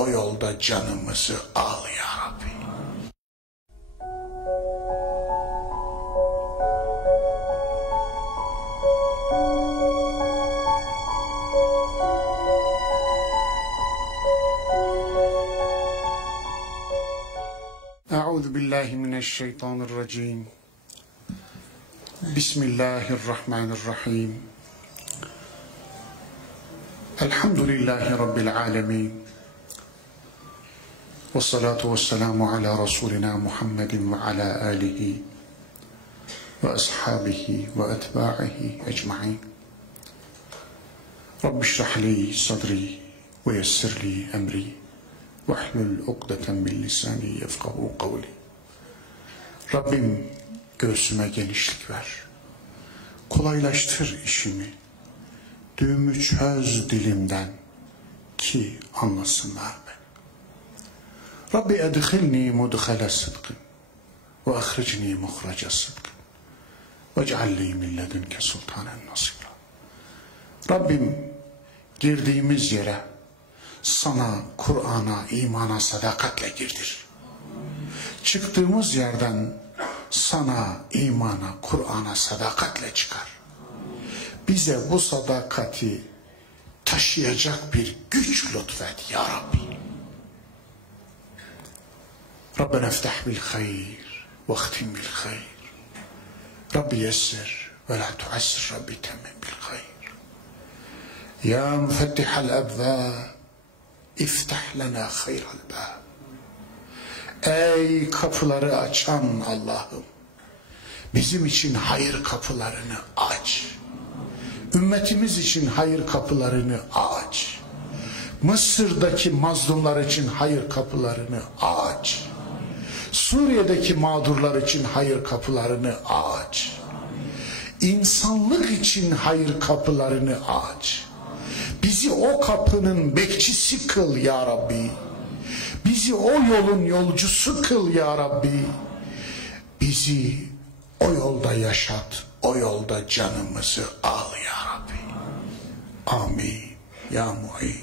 o yolda canımızı al ya Rabbi. Euzu billahi mineşşeytanirracim. Bismillahirrahmanirrahim. Elhamdülillahi Rabbil alemin. Vessalatu vesselamu ala Resulina Muhammedin ve ala alihi ve ashabihi ve etba'ihi ecma'in. Rabbi şrahli sadri ve yessirli emri ve ahlul ukdeten min lisani yefkahu kavli. Rabbim göğsüme genişlik ver. Kolaylaştır işimi. Düğümü çöz dilimden ki anlasınlar beni. Rabbi edhilni mudhale sıdkın ve ahricni muhraca sıdkın ve cealli min ledünke sultanen nasira. Rabbim girdiğimiz yere sana, Kur'an'a, imana sadakatle girdir. Çıktığımız yerden sana, imana, Kur'an'a sadakatle çıkar. Bize bu sadakati taşıyacak bir güç lütfet ya Rabbi. Rabbena iftah bil hayr ve ihtim bil hayr. Rabbi yessir ve la tuassir. Rabbi temmim bil hayr. Ya müfettihal ebvâb, iftah lana hayral bâb. Ey kapıları açan Allah'ım, bizim için hayır kapılarını aç. Ümmetimiz için hayır kapılarını aç. Mısır'daki mazlumlar için hayır kapılarını aç. Suriye'deki mağdurlar için hayır kapılarını aç. İnsanlık için hayır kapılarını aç. Bizi o kapının bekçisi kıl ya Rabbi. Bizi o yolun yolcusu kıl ya Rabbi. Bizi o yolda yaşat, o yolda canımızı al ya Rabbi. Amin. Ya mu'in.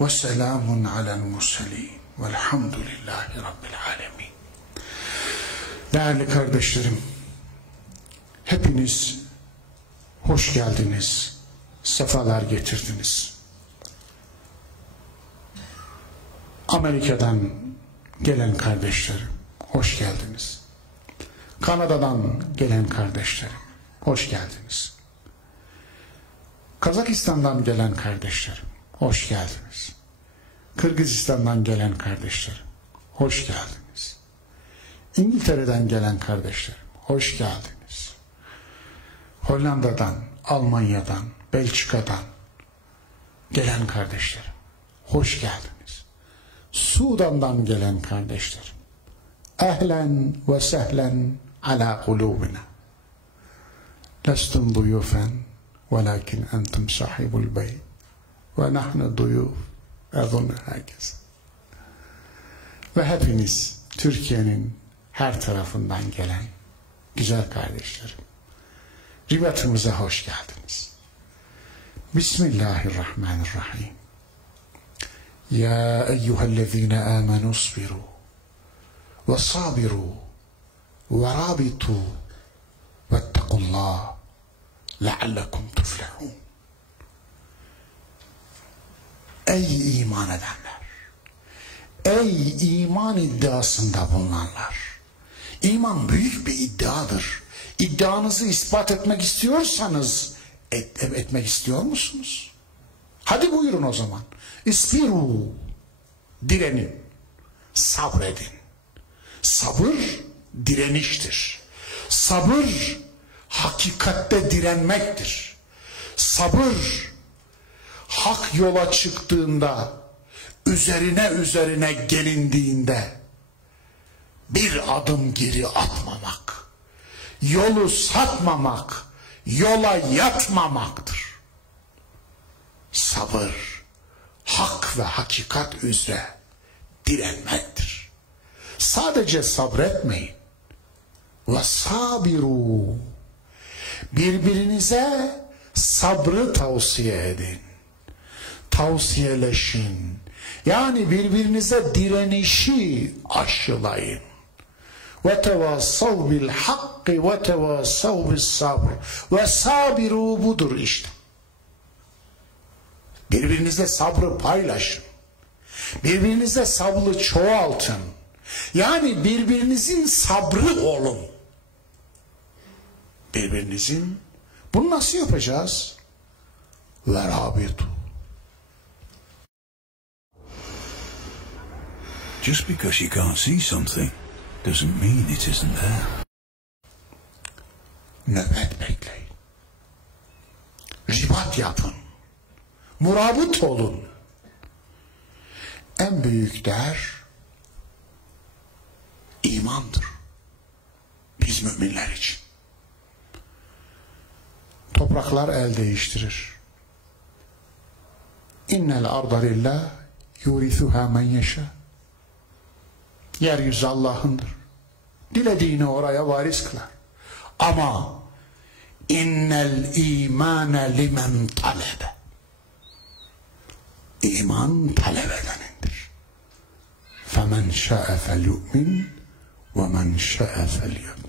Ve selamun alel murselin. Velhamdülillahi Rabbil alemin. Değerli kardeşlerim, hepiniz hoş geldiniz, sefalar getirdiniz. Amerika'dan gelen kardeşlerim, hoş geldiniz. Kanada'dan gelen kardeşlerim, hoş geldiniz. Kazakistan'dan gelen kardeşlerim, hoş geldiniz. Kırgızistan'dan gelen kardeşlerim, hoş geldiniz. İngiltere'den gelen kardeşlerim, hoş geldiniz. Hollanda'dan, Almanya'dan, Belçika'dan gelen kardeşlerim, hoş geldiniz. Sudan'dan gelen kardeşlerim, ehlen ve sehlen ala kulubina. Lestum duyufen velakin entum sahibul beyt ve nahnu duyuf ezun herkes. Ve hepiniz Türkiye'nin her tarafından gelen güzel kardeşlerim, ribatımıza hoş geldiniz. Bismillahirrahmanirrahim. Ya eyyühellezine amenu sabiru ve sabiru ve rabitu vettekullah leallekum tuflihun. Ey iman edenler, ey iman iddiasında bulunanlar, iman büyük bir iddiadır. İddianızı ispat etmek istiyorsanız, etmek istiyor musunuz? Hadi buyurun o zaman. İsbiru, direnin, sabredin. Sabır direniştir. Sabır hakikatte direnmektir. Sabır hak yola çıktığında, üzerine gelindiğinde bir adım geri atmamak, yolu satmamak, yola yatmamaktır. Sabır hak ve hakikat üzere direnmektir. Sadece sabretmeyin. Ve sabiru, birbirinize sabrı tavsiye edin. Tavsiyeleşin. Yani birbirinize direnişi aşılayın. Ve tevassav bil hakki ve tevassav bis sabr. Ve sabiru budur işte. Birbirinizle sabrı paylaşın. Birbirinize sabrı çoğaltın. Yani birbirinizin sabrı olun. Birbirinizin. Bunu nasıl yapacağız? Verabitu. Just because you can't see something doesn't mean it isn't there. Nöbet bekleyin. Ribat yapın. Murabıt olun. En büyük değer imandır. Biz müminler için. Topraklar el değiştirir. İnnel arda lillah yurithuha men yeşâ. Yeryüzü Allah'ındır. Dilediğini oraya varis kılar. Ama innel imane limen talebe. İman talep edenindir. Femen şa'e fel yu'min ve men şa'e fel yekfur.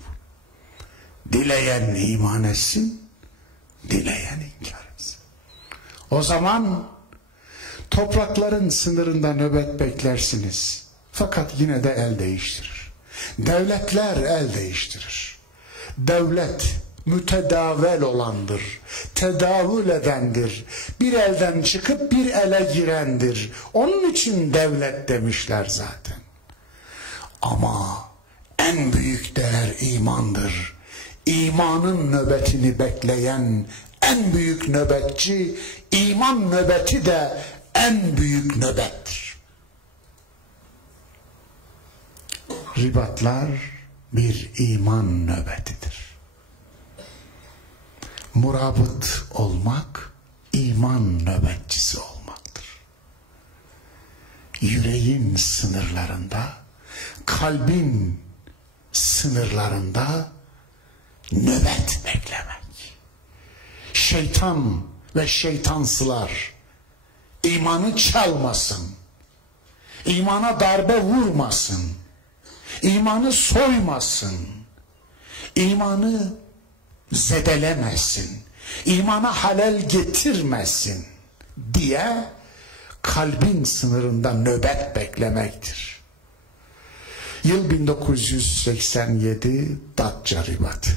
Dileyen iman etsin, dileyen inkar etsin. O zaman toprakların sınırında nöbet beklersiniz. Fakat yine de el değiştirir. Devletler el değiştirir. Devlet mütedavel olandır. Tedavül edendir. Bir elden çıkıp bir ele girendir. Onun için devlet demişler zaten. Ama en büyük değer imandır. İmanın nöbetini bekleyen en büyük nöbetçi, iman nöbeti de en büyük nöbettir. Ribatlar bir iman nöbetidir. Murabıt olmak, iman nöbetçisi olmaktır. Yüreğin sınırlarında, kalbin sınırlarında nöbet beklemek. Şeytan ve şeytansılar imanı çalmasın, imana darbe vurmasın, imanı soymasın, imanı zedelemesin, imana halel getirmesin diye kalbin sınırında nöbet beklemektir. Yıl 1987 Datça Ribat.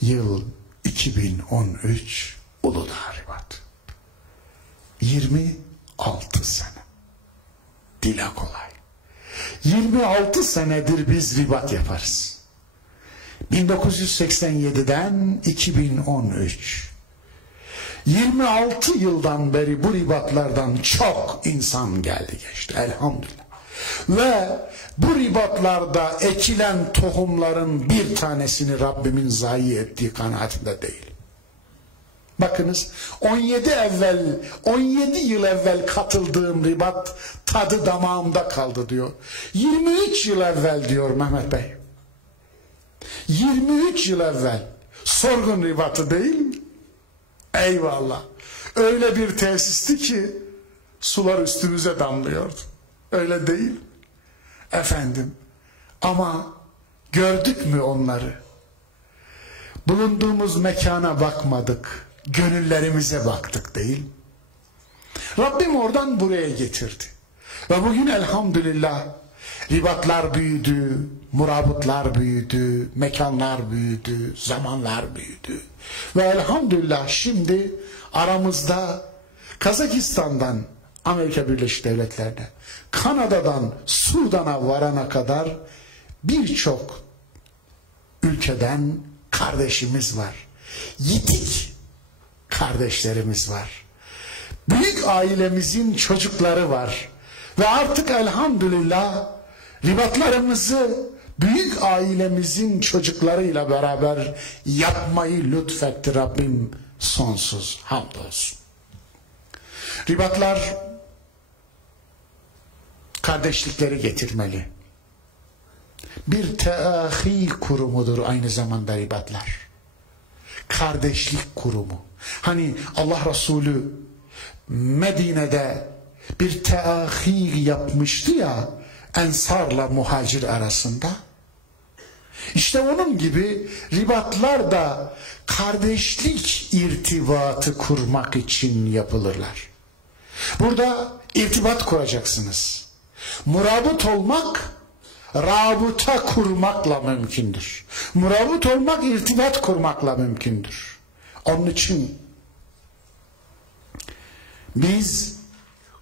Yıl 2013 Uludağ Ribat. 26 sene. Dile kolay. 26 senedir biz ribat yaparız. 1987'den 2013. 26 yıldan beri bu ribatlardan çok insan geldi geçti elhamdülillah. Ve bu ribatlarda ekilen tohumların bir tanesini Rabbimin zayi ettiği kanaatinde değil. Bakınız 17 yıl evvel katıldığım ribat tadı damağımda kaldı diyor. 23 yıl evvel diyor Mehmet Bey. 23 yıl evvel sorgun ribatı değil mi? Eyvallah. Öyle bir tesisti ki sular üstümüze damlıyordu. Öyle değil. Efendim. Ama gördük mü onları? Bulunduğumuz mekana bakmadık. Gönüllerimize baktık değil. Rabbim oradan buraya getirdi. Ve bugün elhamdülillah ribatlar büyüdü, murabıtlar büyüdü, mekanlar büyüdü, zamanlar büyüdü. Ve elhamdülillah şimdi aramızda Kazakistan'dan Amerika Birleşik Devletleri'ne, Kanada'dan Sudan'a varana kadar birçok ülkeden kardeşimiz var. Yitik kardeşlerimiz var. Büyük ailemizin çocukları var. Ve artık elhamdülillah ribatlarımızı büyük ailemizin çocuklarıyla beraber yapmayı lütfetti Rabbim, sonsuz hamdolsun. Ribatlar kardeşlikleri getirmeli. Bir teahi kurumudur aynı zamanda ribatlar. Kardeşlik kurumu. Hani Allah Resulü Medine'de bir teahhir yapmıştı ya Ensar'la muhacir arasında. İşte onun gibi ribatlar da kardeşlik irtibatı kurmak için yapılırlar. Burada irtibat kuracaksınız. Murabıt olmak rabıta kurmakla mümkündür. Murabıt olmak irtibat kurmakla mümkündür. Onun için biz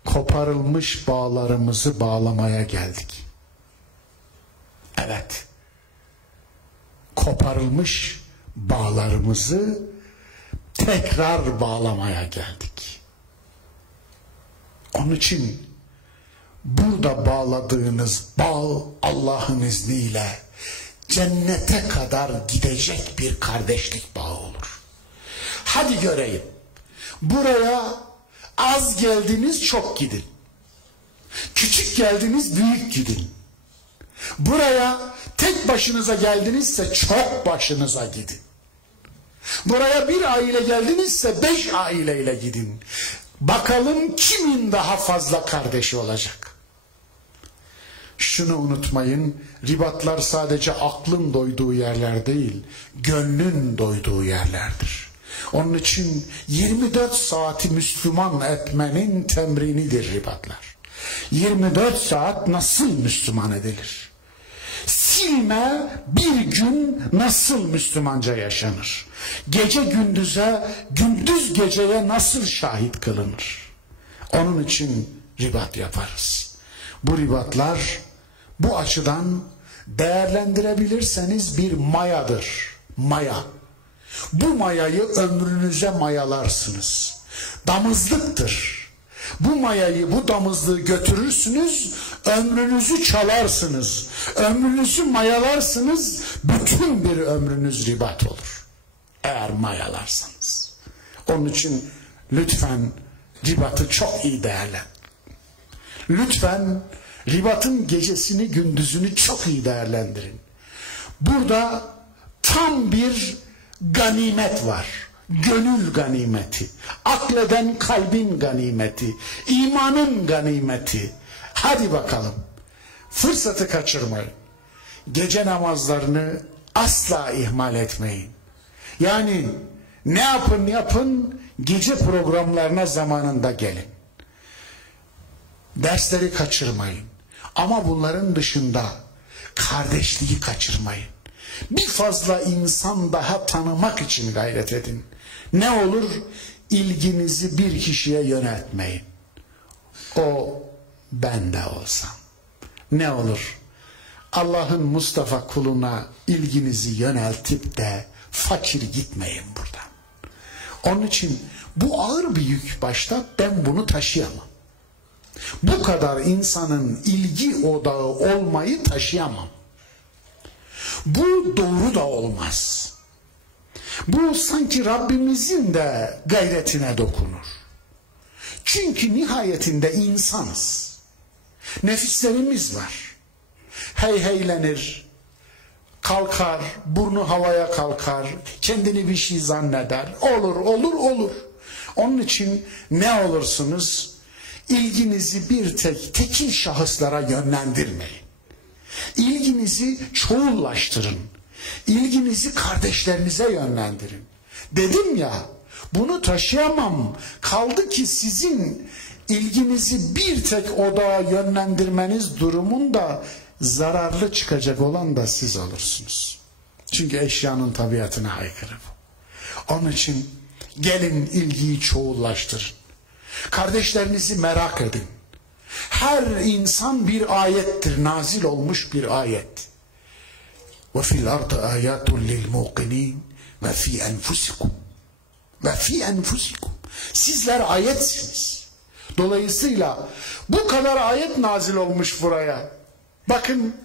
koparılmış bağlarımızı bağlamaya geldik. Evet. Koparılmış bağlarımızı tekrar bağlamaya geldik. Onun için burada bağladığınız bağ Allah'ın izniyle cennete kadar gidecek bir kardeşlik bağı olur. Hadi göreyim. Buraya az geldiniz, çok gidin. Küçük geldiniz, büyük gidin. Buraya tek başınıza geldinizse çok başınıza gidin. Buraya bir aile geldinizse 5 aileyle gidin. Bakalım kimin daha fazla kardeşi olacak. Şunu unutmayın, ribatlar sadece aklın doyduğu yerler değil, gönlün doyduğu yerlerdir. Onun için 24 saati Müslüman etmenin temrinidir ribatlar. 24 saat nasıl Müslüman edilir? Silme bir gün nasıl Müslümanca yaşanır? Gece gündüze, gündüz geceye nasıl şahit kılınır? Onun için ribat yaparız. Bu ribatlar bu açıdan değerlendirebilirseniz bir mayadır. Maya. Bu mayayı ömrünüze mayalarsınız. Damızlıktır. Bu mayayı, bu damızlığı götürürsünüz, ömrünüzü çalarsınız. Ömrünüzü mayalarsınız, bütün bir ömrünüz ribat olur. Eğer mayalarsanız. Onun için lütfen ribatı çok iyi değerlendirin. Lütfen ribatın gecesini, gündüzünü çok iyi değerlendirin. Burada tam bir ganimet var. Gönül ganimeti, akleden kalbin ganimeti, imanın ganimeti. Hadi bakalım, fırsatı kaçırmayın. Gece namazlarını asla ihmal etmeyin. Yani ne yapın, gece programlarına zamanında gelin. Dersleri kaçırmayın. Ama bunların dışında kardeşliği kaçırmayın. Bir fazla insan daha tanımak için gayret edin. Ne olur? İlginizi bir kişiye yöneltmeyin. O ben de olsam. Ne olur? Allah'ın Mustafa kuluna ilginizi yöneltip de fakir gitmeyin buradan. Onun için bu ağır bir yük başta, ben bunu taşıyamam. Bu kadar insanın ilgi odağı olmayı taşıyamam. Bu doğru da olmaz. Bu sanki Rabbimizin de gayretine dokunur. Çünkü nihayetinde insanız. Nefislerimiz var. Heyheylenir, kalkar, burnu havaya kalkar, kendini bir şey zanneder. Olur. Onun için ne olursunuz, ilginizi bir tekil şahıslara yönlendirmeyin. İlginizi çoğullaştırın. İlginizi kardeşlerinize yönlendirin. Dedim ya, bunu taşıyamam. Kaldı ki sizin ilginizi bir tek odağa yönlendirmeniz durumunda zararlı çıkacak olan da siz olursunuz. Çünkü eşyanın tabiatına aykırı bu. Onun için gelin ilgiyi çoğullaştırın. Kardeşlerinizi merak edin. Her insan bir ayettir, nazil olmuş bir ayet. وَفِي الْأَرْضِ آيَاتٌ لِلْمُوقِنِينَ وَفِي أَنْفُسِكُمْ وَفِي أَنْفُسِكُمْ. Sizler ayetsiniz. Dolayısıyla bu kadar ayet nazil olmuş buraya. Bakın,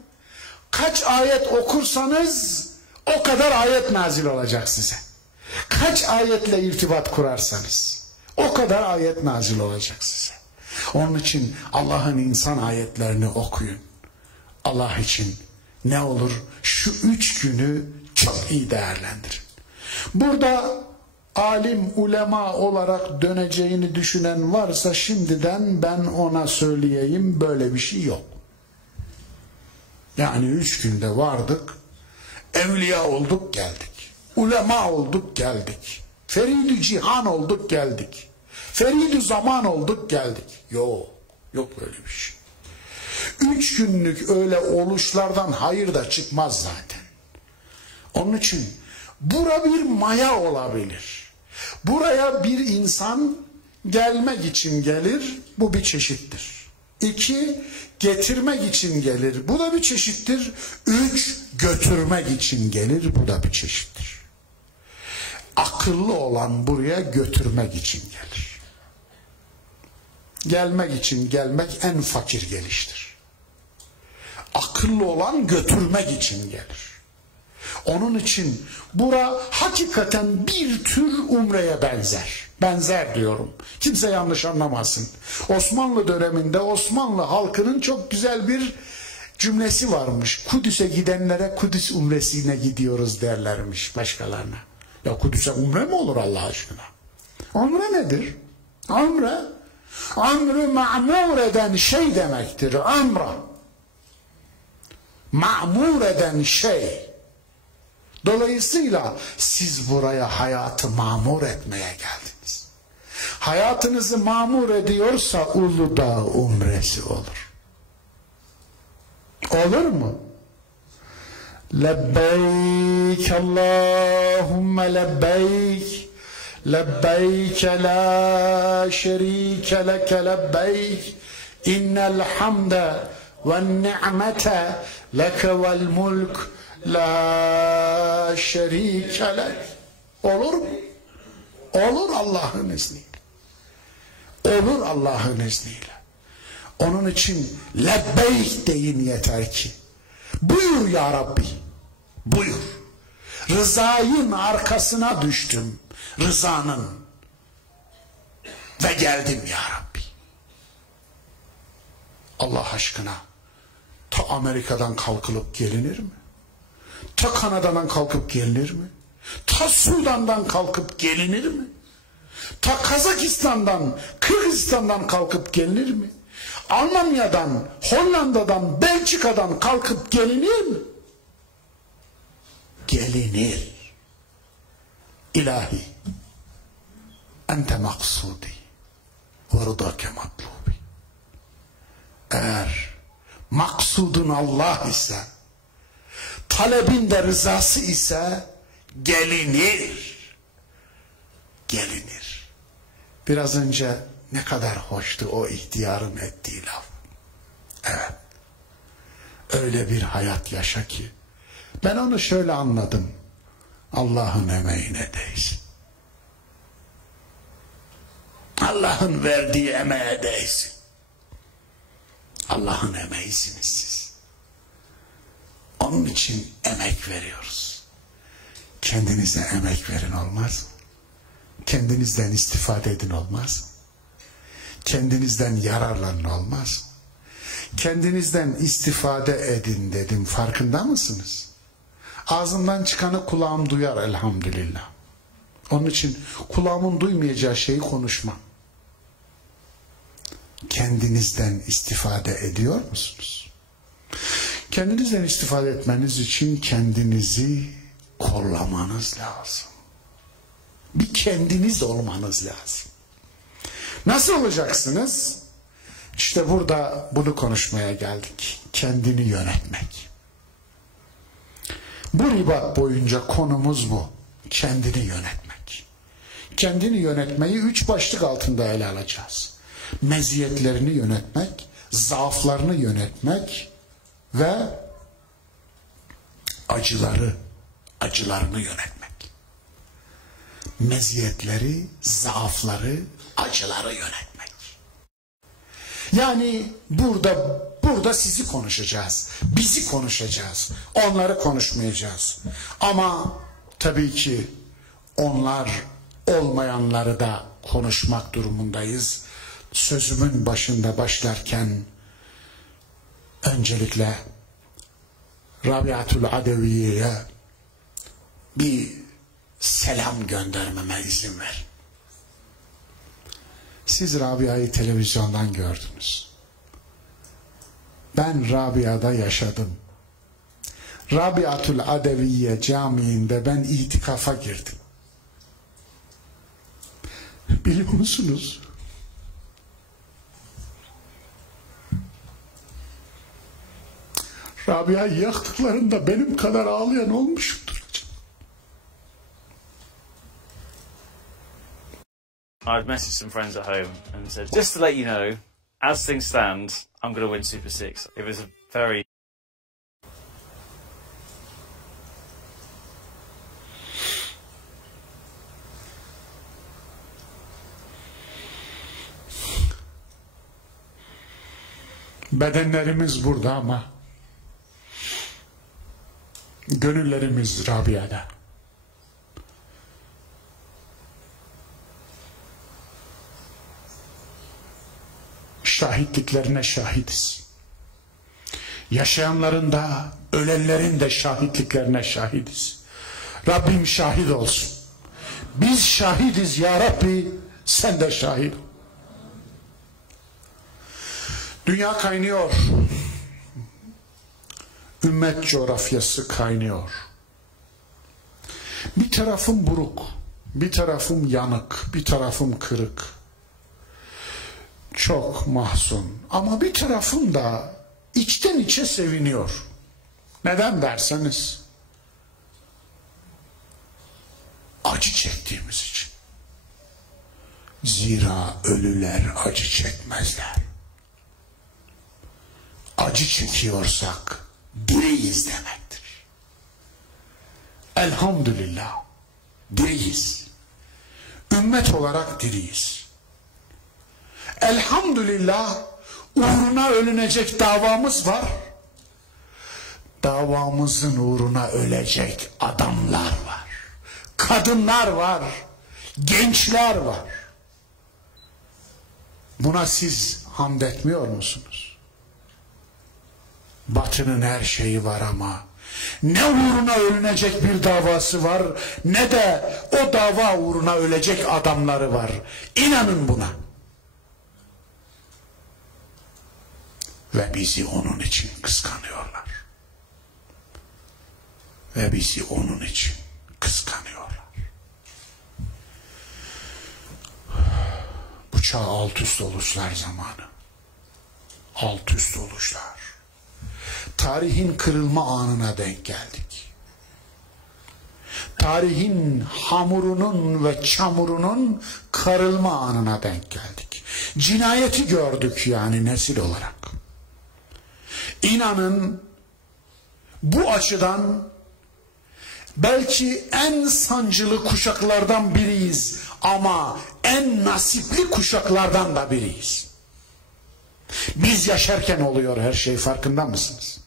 kaç ayet okursanız o kadar ayet nazil olacak size. Kaç ayetle irtibat kurarsanız o kadar ayet nazil olacak size. Onun için Allah'ın insan ayetlerini okuyun. Allah için ne olur şu 3 günü çok iyi değerlendirin. Burada alim, ulema olarak döneceğini düşünen varsa şimdiden ben ona söyleyeyim, böyle bir şey yok. Yani 3 günde vardık, evliya olduk geldik, ulema olduk geldik, Ferid-i Cihan olduk geldik, Ferid-i Zaman olduk geldik. Yok, yok böyle bir şey. 3 günlük öyle oluşlardan hayır da çıkmaz zaten. Onun için bura bir maya olabilir. Buraya bir insan gelmek için gelir, bu bir çeşittir. 2, getirmek için gelir, bu da bir çeşittir. 3, götürmek için gelir, bu da bir çeşittir. Akıllı olan buraya götürmek için gelir. Gelmek için gelmek en fakir geliştir. Akıllı olan götürmek için gelir. Onun için bura hakikaten bir tür umreye benzer. Benzer diyorum. Kimse yanlış anlamasın. Osmanlı döneminde Osmanlı halkının çok güzel bir cümlesi varmış. Kudüs'e gidenlere Kudüs umresine gidiyoruz derlermiş başkalarına. Ya Kudüs'e umre mi olur Allah aşkına? Umre nedir? Umre, amr-ı ma'mur eden şey demektir. Umre. Ma'mur eden şey. Dolayısıyla siz buraya hayatı mamur etmeye geldiniz. Hayatınızı mamur ediyorsa Uludağ umresi olur. Olur mu? Lebbeyk Allahümme lebbeyk, lebbeyk la şerike leke lebbeyk, innel hamde ve ni'mete leke vel mulk la şerike lek. Olur mu? Olur Allah'ın izniyle. Olur Allah'ın izniyle. Onun için lebbeyk deyin yeter ki. Buyur ya Rabbi. Buyur. Rızayın arkasına düştüm. Rızanın. Ve geldim ya Rabbi. Allah aşkına. Ta Amerika'dan kalkılıp gelinir mi? Ta Kanada'dan kalkıp gelinir mi? Ta Sudan'dan kalkıp gelinir mi? Ta Kazakistan'dan, Kırgızistan'dan kalkıp gelinir mi? Almanya'dan, Hollanda'dan, Belçika'dan kalkıp gelinir mi? Gelinir. İlahi, ente maksudi ve rıdake matlubi. Eğer maksudun Allah ise, talebin de rızası ise gelinir. Gelinir. Biraz önce ne kadar hoştu o ihtiyarın ettiği laf. Evet. Öyle bir hayat yaşa ki. Ben onu şöyle anladım. Allah'ın emeğine değsin. Allah'ın verdiği emeğe değsin. Allah'ın emeğisiniz siz. Onun için emek veriyoruz. Kendinize emek verin, olmaz mı? Kendinizden istifade edin, olmaz mı? Kendinizden yararlanın, olmaz mı? Kendinizden istifade edin dedim, farkında mısınız? Ağzımdan çıkanı kulağım duyar elhamdülillah. Onun için kulağımın duymayacağı şeyi konuşmam. Kendinizden istifade ediyor musunuz? Kendinizden istifade etmeniz için kendinizi kollamanız lazım. Bir kendiniz olmanız lazım. Nasıl olacaksınız? İşte burada bunu konuşmaya geldik. Kendini yönetmek. Bu ribat boyunca konumuz bu. Kendini yönetmek. Kendini yönetmeyi 3 başlık altında ele alacağız. Meziyetlerini yönetmek, zaaflarını yönetmek ve acılarını yönetmek. Meziyetleri, zaafları, acıları yönetmek. Yani burada sizi konuşacağız. Bizi konuşacağız. Onları konuşmayacağız. Ama tabii ki onlar olmayanları da konuşmak durumundayız. Sözümün başında başlarken öncelikle Rabiatul Adeviye'ye bir selam göndermeme izin verin. Siz Rabia'yı televizyondan gördünüz. Ben Rabia'da yaşadım. Rabiatül Adeviye Camii'nde ben itikafa girdim. Biliyor musunuz? Rabia'yı yaktıklarında benim kadar ağlayan olmuştur. I'd messaged some friends at home and said, just to let you know, as things stand, I'm going to win Super Six. It was a very... Bedenlerimiz burada ama gönüllerimiz Rabia'da. Şahitliklerine şahidiz. Yaşayanların da ölenlerin de şahitliklerine şahidiz. Rabbim şahit olsun. Biz şahidiz ya Rabbi, sen de şahit ol. Dünya kaynıyor. Ümmet coğrafyası kaynıyor. Bir tarafım buruk, bir tarafım yanık, bir tarafım kırık. Çok mahzun. Ama bir tarafım da içten içe seviniyor. Neden derseniz, acı çektiğimiz için. Zira ölüler acı çekmezler. Acı çekiyorsak diriyiz demektir. Elhamdülillah diriyiz. Ümmet olarak diriyiz. Elhamdülillah uğruna ölünecek davamız var. Davamızın uğruna ölecek adamlar var. Kadınlar var. Gençler var. Buna siz hamd etmiyor musunuz? Batının her şeyi var ama ne uğruna ölünecek bir davası var, ne de o dava uğruna ölecek adamları var. İnanın buna. Ve bizi onun için kıskanıyorlar. Ve bizi onun için kıskanıyorlar. Bu çağ alt üst oluşlar zamanı. Alt üst oluşlar. Tarihin kırılma anına denk geldik. Tarihin hamurunun ve çamurunun karılma anına denk geldik. Cinayeti gördük yani nesil olarak. İnanın bu açıdan belki en sancılı kuşaklardan biriyiz ama en nasipli kuşaklardan da biriyiz. Biz yaşarken oluyor her şey, farkında mısınız?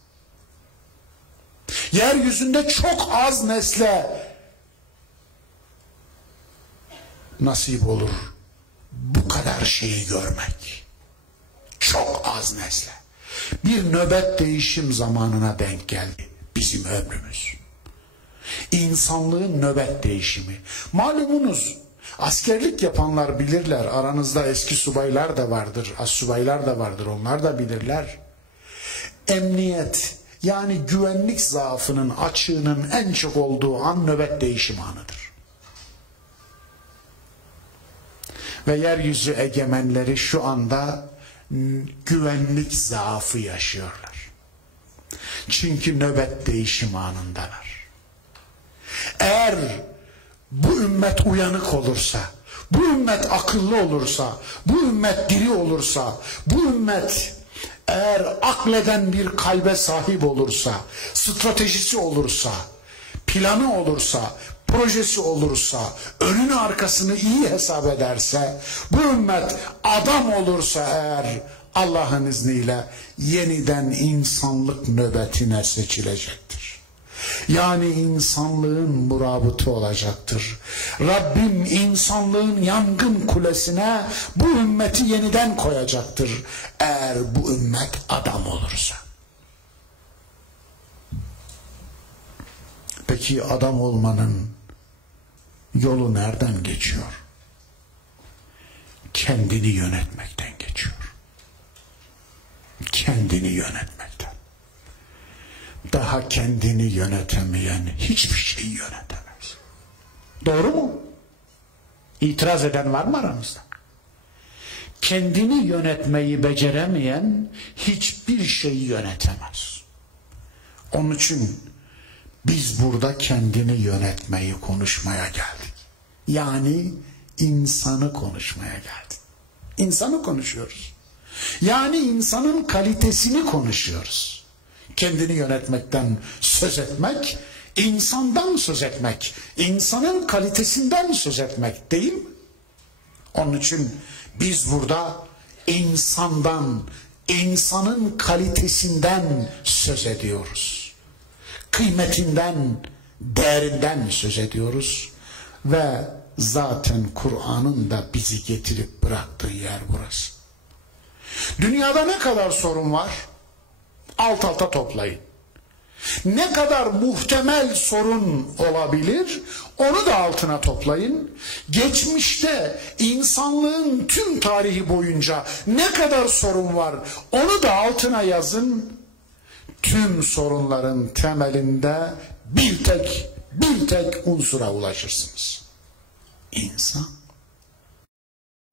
Yeryüzünde çok az nesle nasip olur bu kadar şeyi görmek. Çok az nesle. Bir nöbet değişim zamanına denk geldi bizim ömrümüz. İnsanlığın nöbet değişimi. Malumunuz, askerlik yapanlar bilirler. Aranızda eski subaylar da vardır, astsubaylar da vardır. Onlar da bilirler. Emniyet, yani güvenlik zaafının açığının en çok olduğu an nöbet değişim anıdır. Ve yeryüzü egemenleri şu anda güvenlik zaafı yaşıyorlar. Çünkü nöbet değişim anındalar. Eğer bu ümmet uyanık olursa, bu ümmet akıllı olursa, bu ümmet diri olursa, bu ümmet eğer akleden bir kalbe sahip olursa, stratejisi olursa, planı olursa, projesi olursa, önünü arkasını iyi hesap ederse, bu ümmet adam olursa eğer, Allah'ın izniyle yeniden insanlık nöbetine seçilecektir. Yani insanlığın murabıtı olacaktır. Rabbim insanlığın yangın kulesine bu ümmeti yeniden koyacaktır. Eğer bu ümmet adam olursa. Peki adam olmanın yolu nereden geçiyor? Kendini yönetmekten geçiyor. Kendini yönetmekten. Daha kendini yönetemeyen hiçbir şeyi yönetemez. Doğru mu? İtiraz eden var mı aranızda? Kendini yönetmeyi beceremeyen hiçbir şeyi yönetemez. Onun için biz burada kendini yönetmeyi konuşmaya geldik. Yani insanı konuşmaya geldik. İnsanı konuşuyoruz. Yani insanın kalitesini konuşuyoruz. Kendini yönetmekten söz etmek, insandan söz etmek, insanın kalitesinden söz etmek değil mi? Onun için biz burada insandan, insanın kalitesinden söz ediyoruz. Kıymetinden, değerinden söz ediyoruz. Ve zaten Kur'an'ın da bizi getirip bıraktığı yer burası. Dünyada ne kadar sorun var? Alt alta toplayın. Ne kadar muhtemel sorun olabilir, onu da altına toplayın. Geçmişte insanlığın tüm tarihi boyunca ne kadar sorun var, onu da altına yazın. Tüm sorunların temelinde bir tek unsura ulaşırsınız. İnsan.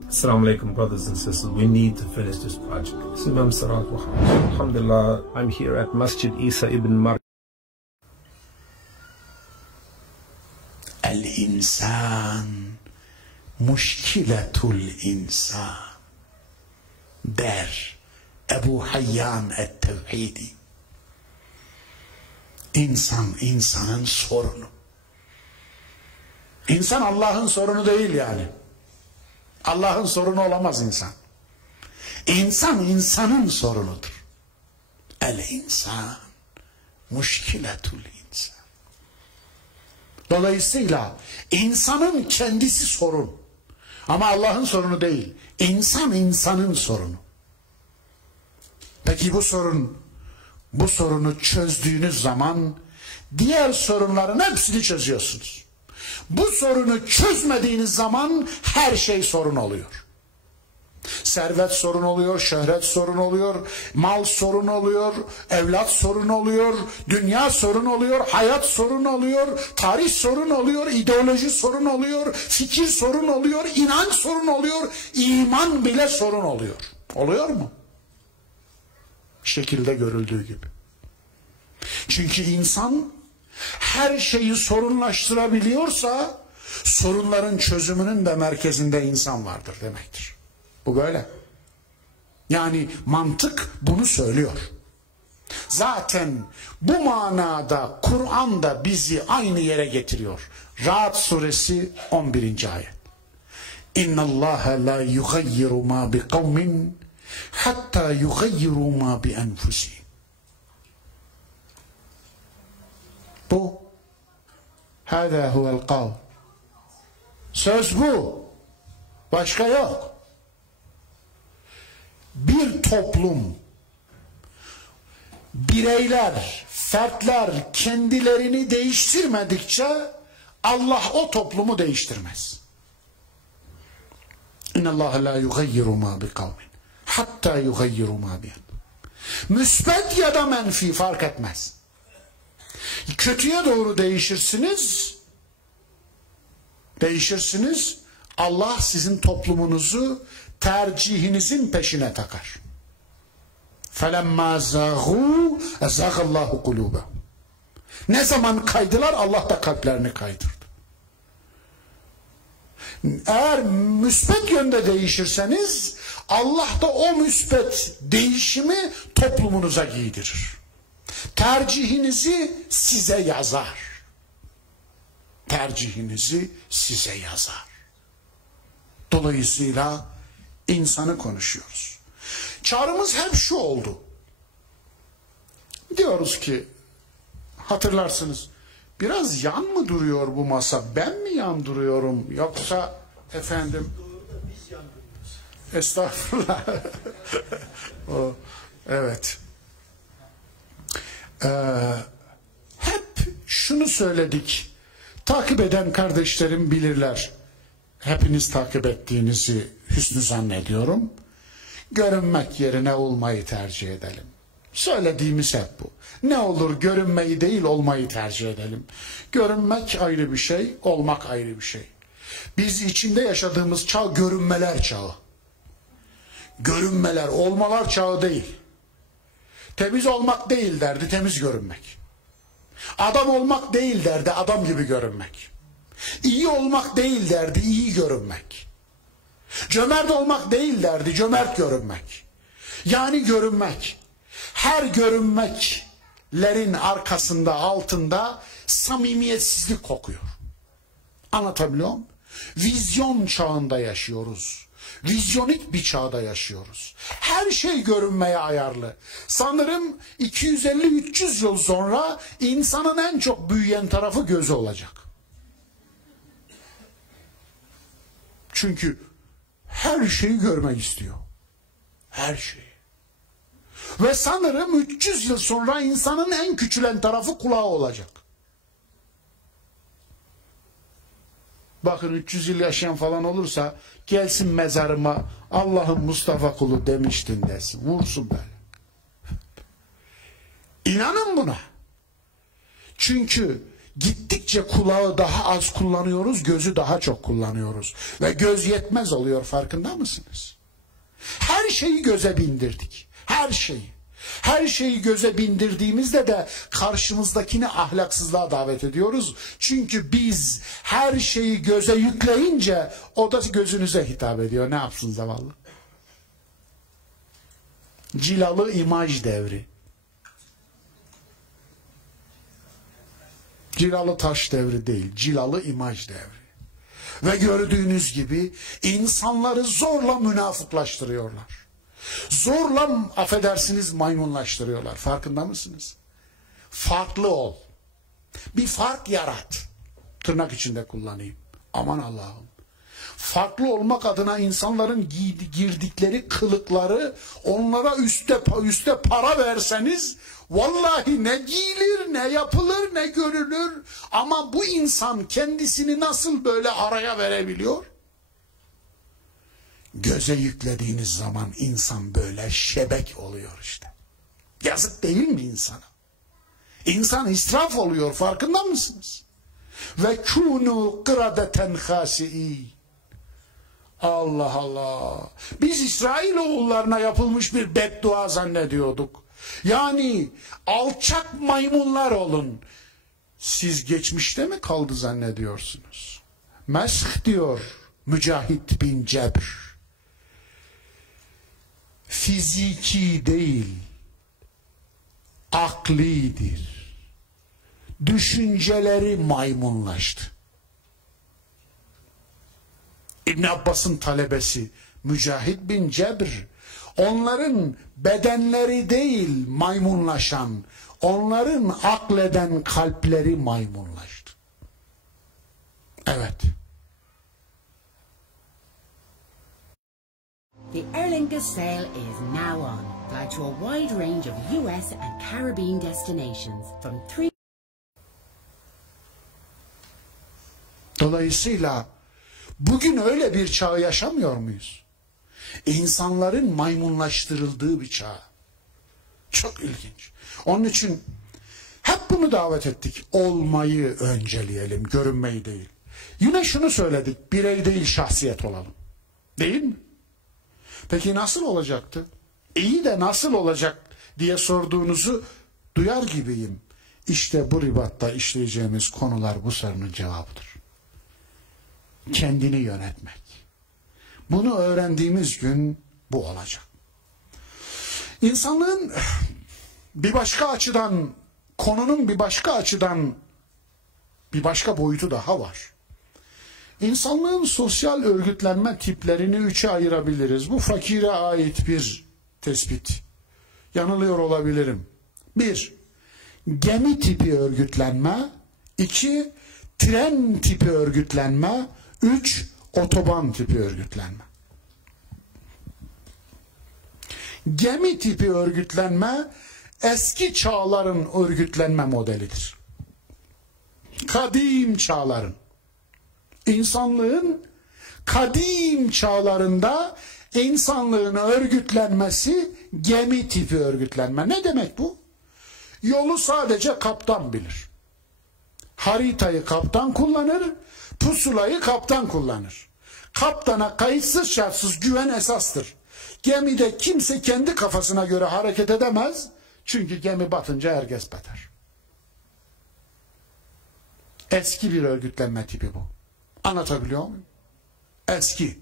Assalamu alaikum, brothers and sisters. We need to finish this project. This is Imam Sarat Muhammad. Alhamdulillah, I'm here at Masjid Isa ibn Maryam. El-insan muşkiletul insan der Ebu Hayyan et-Tevhidi. İnsan, insanın sorunu. İnsan Allah'ın sorunu değil yani. Allah'ın sorunu olamaz insan. İnsan, insanın sorunudur. El-insan muşkiletul insan. Dolayısıyla insanın kendisi sorun. Ama Allah'ın sorunu değil. İnsan, insanın sorunu. Peki bu sorunu çözdüğünüz zaman diğer sorunların hepsini çözüyorsunuz. Bu sorunu çözmediğiniz zaman her şey sorun oluyor. Servet sorun oluyor, şöhret sorun oluyor, mal sorun oluyor, evlat sorun oluyor, dünya sorun oluyor, hayat sorun oluyor, tarih sorun oluyor, ideoloji sorun oluyor, fikir sorun oluyor, inanç sorun oluyor, iman bile sorun oluyor. Oluyor mu? Şekilde görüldüğü gibi. Çünkü insan her şeyi sorunlaştırabiliyorsa sorunların çözümünün de merkezinde insan vardır demektir. Bu böyle. Yani mantık bunu söylüyor. Zaten bu manada Kur'an da bizi aynı yere getiriyor. Ra'd suresi 11. ayet. İnna Allaha la yugayyiru ma bi kavmin hatta yugayyiru ma bi enfusihim. Bu. Hâzâ huvel kavl. Söz bu. Başka yok. Bir toplum, bireyler, fertler kendilerini değiştirmedikçe Allah o toplumu değiştirmez. İnnallâhe lâ yugayyiru mâ bi kavmin hattâ yugayyiru mâ bi. Müsbet ya da menfi fark etmez. Kötüye doğru değişirsiniz, Allah sizin toplumunuzu tercihinizin peşine takar. فَلَمَّا زَاغُوا اَزَاغَ اللّٰهُ قُلُوبَهُ. Ne zaman kaydılar Allah da kalplerini kaydırdı. Eğer müsbet yönde değişirseniz Allah da o müsbet değişimi toplumunuza giydirir. Tercihinizi size yazar. Tercihinizi size yazar. Dolayısıyla insanı konuşuyoruz. Çağrımız hep şu oldu. Diyoruz ki, hatırlarsınız, biraz yan mı duruyor bu masa? Ben mi yan duruyorum? Yoksa efendim... Estağfurullah. Evet. Hep şunu söyledik. Takip eden kardeşlerim bilirler. Hepiniz takip ettiğinizi hüsnü zannediyorum. Görünmek yerine olmayı tercih edelim. Söylediğimiz hep bu. Ne olur görünmeyi değil olmayı tercih edelim. Görünmek ayrı bir şey, olmak ayrı bir şey. Biz içinde yaşadığımız çağ görünmeler çağı. Görünmeler, olmalar çağı değil. Temiz olmak değil derdi, temiz görünmek. Adam olmak değil derdi, adam gibi görünmek. İyi olmak değil derdi, iyi görünmek. Cömert olmak değil derdi, cömert görünmek. Yani görünmek. Her görünmeklerin arkasında, altında samimiyetsizlik kokuyor. Anlatabiliyor muyum? Vizyon çağında yaşıyoruz. Vizyonik bir çağda yaşıyoruz. Her şey görünmeye ayarlı. Sanırım 250-300 yıl sonra insanın en çok büyüyen tarafı gözü olacak. Çünkü her şeyi görmek istiyor. Her şeyi. Ve sanırım 300 yıl sonra insanın en küçülen tarafı kulağı olacak. Bakın 300 yıl yaşayan falan olursa gelsin mezarıma Allah'ın Mustafa kulu demiştin desin. Vursun böyle. İnanın buna. Çünkü gittikçe kulağı daha az kullanıyoruz, gözü daha çok kullanıyoruz. Ve göz yetmez oluyor, farkında mısınız? Her şeyi göze bindirdik. Her şeyi. Her şeyi göze bindirdiğimizde de karşımızdakini ahlaksızlığa davet ediyoruz. Çünkü biz her şeyi göze yükleyince o da gözünüze hitap ediyor. Ne yapsın zavallı? Cilalı imaj devri. Cilalı taş devri değil, cilalı imaj devri. Ve gördüğünüz gibi insanları zorla münafıklaştırıyorlar. Zorla, affedersiniz, maymunlaştırıyorlar. Farkında mısınız? Farklı ol. Bir fark yarat. Tırnak içinde kullanayım. Aman Allah'ım. Farklı olmak adına insanların girdikleri kılıkları onlara üste para verseniz vallahi ne giyilir, ne yapılır, ne görülür. Ama bu insan kendisini nasıl böyle araya verebiliyor? Göze yüklediğiniz zaman insan böyle şebek oluyor işte. Yazık değil mi insana? İnsan israf oluyor, farkında mısınız? Ve kûnû kıradeten hâsi'în. Allah Allah. Biz İsrailoğullarına yapılmış bir beddua zannediyorduk. Yani alçak maymunlar olun. Siz geçmişte mi kaldı zannediyorsunuz? Mesh diyor Mücahit bin Cebr. Fiziki değil, aklidir. Düşünceleri maymunlaştı. İbn Abbas'ın talebesi Mücahit bin Cebr, onların bedenleri değil maymunlaşan, onların akleden kalpleri maymunlaştı. Evet. The Aer Lingus sale is now on. Fly to a wide range of US and Caribbean destinations from 3. Dolayısıyla bugün öyle bir çağ yaşamıyor muyuz? İnsanların maymunlaştırıldığı bir çağ. Çok ilginç. Onun için hep bunu davet ettik. Olmayı önceleyelim, görünmeyi değil. Yine şunu söyledik, birey değil şahsiyet olalım. Değil mi? Peki nasıl olacaktı? İyi de nasıl olacak diye sorduğunuzu duyar gibiyim. İşte bu ribatta işleyeceğimiz konular bu sorunun cevabıdır. Kendini yönetmek. Bunu öğrendiğimiz gün bu olacak. İnsanlığın bir başka açıdan, konunun bir başka açıdan bir başka boyutu daha var. İnsanlığın sosyal örgütlenme tiplerini üçe ayırabiliriz. Bu fakire ait bir tespit. Yanılıyor olabilirim. 1. Gemi tipi örgütlenme. 2. Tren tipi örgütlenme. 3. Otoban tipi örgütlenme. Gemi tipi örgütlenme eski çağların örgütlenme modelidir. Kadim çağların, insanlığın kadim çağlarında insanlığın örgütlenmesi gemi tipi örgütlenme. Ne demek bu? Yolu sadece kaptan bilir. Haritayı kaptan kullanır, pusulayı kaptan kullanır. Kaptana kayıtsız şartsız güven esastır. Gemide kimse kendi kafasına göre hareket edemez. Çünkü gemi batınca herkes batar. Eski bir örgütlenme tipi bu. Anlatabiliyor muyum? Eski.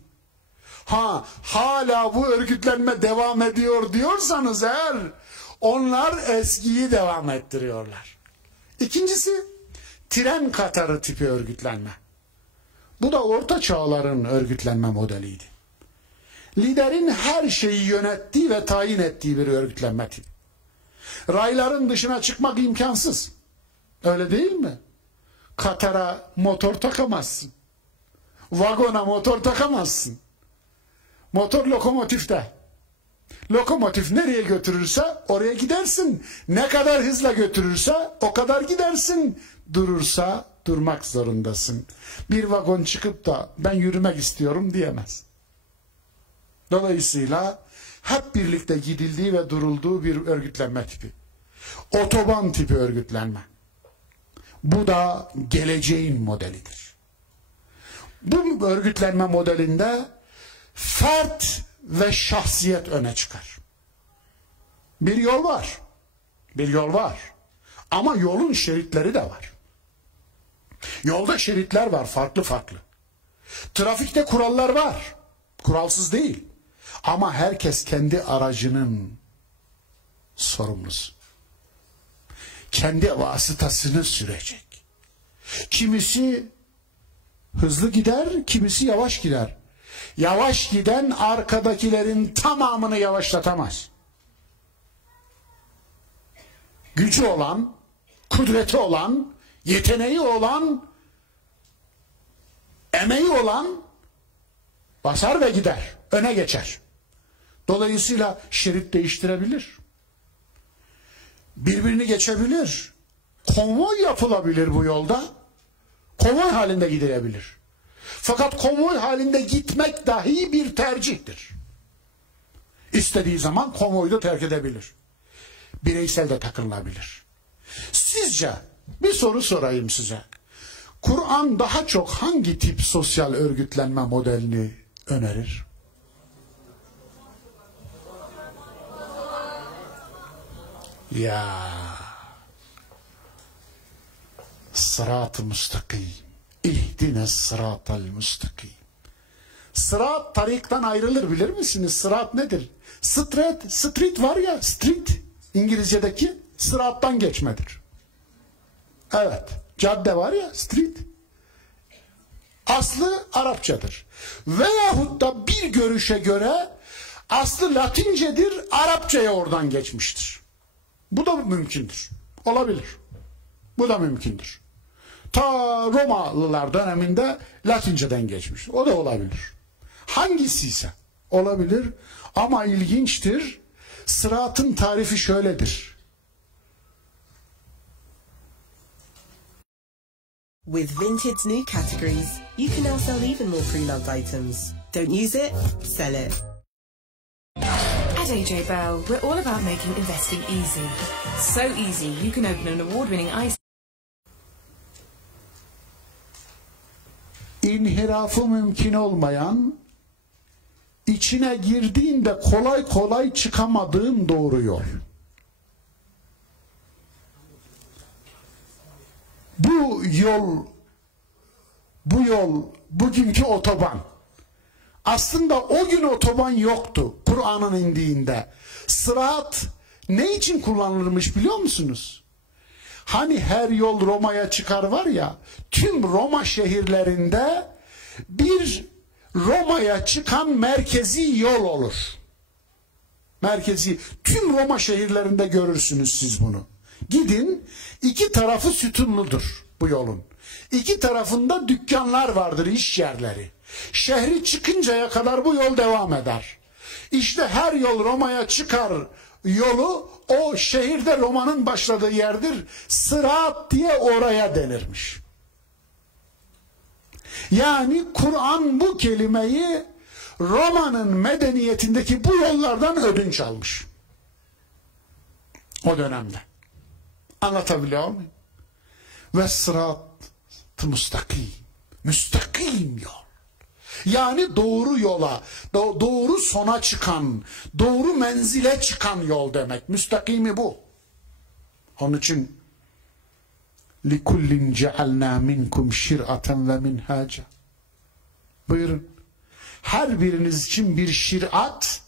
Hala bu örgütlenme devam ediyor diyorsanız eğer, onlar eskiyi devam ettiriyorlar. İkincisi, tren katarı tipi örgütlenme. Bu da orta çağların örgütlenme modeliydi. Liderin her şeyi yönettiği ve tayin ettiği bir örgütlenme tipi. Rayların dışına çıkmak imkansız. Öyle değil mi? Katara motor takamazsın. Vagona motor takamazsın. Motor lokomotifte. Lokomotif nereye götürürse oraya gidersin. Ne kadar hızla götürürse o kadar gidersin. Durursa durmak zorundasın. Bir vagon çıkıp da ben yürümek istiyorum diyemez. Dolayısıyla hep birlikte gidildiği ve durulduğu bir örgütlenme tipi. Otoban tipi örgütlenme. Bu da geleceğin modelidir. Bu örgütlenme modelinde fert ve şahsiyet öne çıkar. Bir yol var. Bir yol var. Ama yolun şeritleri de var. Yolda şeritler var, farklı farklı. Trafikte kurallar var. Kuralsız değil. Ama herkes kendi aracının sorumlusu. Kendi vasıtasını sürecek. Kimisi hızlı gider, kimisi yavaş gider. Yavaş giden arkadakilerin tamamını yavaşlatamaz. Gücü olan, kudreti olan, yeteneği olan, emeği olan basar ve gider, öne geçer. Dolayısıyla şerit değiştirebilir. Birbirini geçebilir. Konvoy yapılabilir bu yolda. Konvoy halinde gidilebilir. Fakat konvoy halinde gitmek dahi bir tercihtir. İstediği zaman konvoyu da terk edebilir. Bireysel de takılabilir. Sizce bir soru sorayım size. Kur'an daha çok hangi tip sosyal örgütlenme modelini önerir? Ya sırat-ı müstakim, ihdines sıratal müstakim. Sırat tariktan ayrılır, bilir misiniz? Sırat nedir? Street var ya, street İngilizce'deki sırattan geçmedir. Evet, cadde var ya, street. Aslı Arapçadır. Veyahut da bir görüşe göre aslı Latincedir, Arapçaya oradan geçmiştir. Bu da mümkündür. Olabilir. Bu da mümkündür. Ta Romalılar döneminde Latinceden geçmiş. O da olabilir. Hangisi ise olabilir. Ama ilginçtir. Sıratın tarifi şöyledir. With Vinted's new categories, you can now sell even more pre-loved items. Don't use it, sell it. At AJ Bell, we're all about making investing easy. So easy, you can open an award-winning ISA. İnhirafı mümkün olmayan, içine girdiğinde kolay kolay çıkamadığın doğru yol. Bu yol bugünkü otoban. Aslında o gün otoban yoktu Kur'an'ın indiğinde. Sırat ne için kullanılırmış biliyor musunuz? Hani her yol Roma'ya çıkar var ya, tüm Roma şehirlerinde bir Roma'ya çıkan merkezi yol olur. Merkezi, tüm Roma şehirlerinde görürsünüz siz bunu. Gidin, iki tarafı sütunludur bu yolun. İki tarafında dükkanlar vardır, iş yerleri. Şehri çıkıncaya kadar bu yol devam eder. İşte her yol Roma'ya çıkar yolu o şehirde romanın başladığı yerdir. Sırat diye oraya denirmiş. Yani Kur'an bu kelimeyi Roma'nın medeniyetindeki bu yollardan ödünç almış. O dönemde. Anlatabiliyor muyum? Ve sırat-ı müstakim. Müstakim yol. Yani doğru yola, doğru sona çıkan, doğru menzile çıkan yol demek. Müstakimi bu. Onun için لِكُلِّنْ جَعَلْنَا مِنْكُمْ شِرْعَةً وَمِنْهَاجًا. Buyurun. Her biriniz için bir şirat,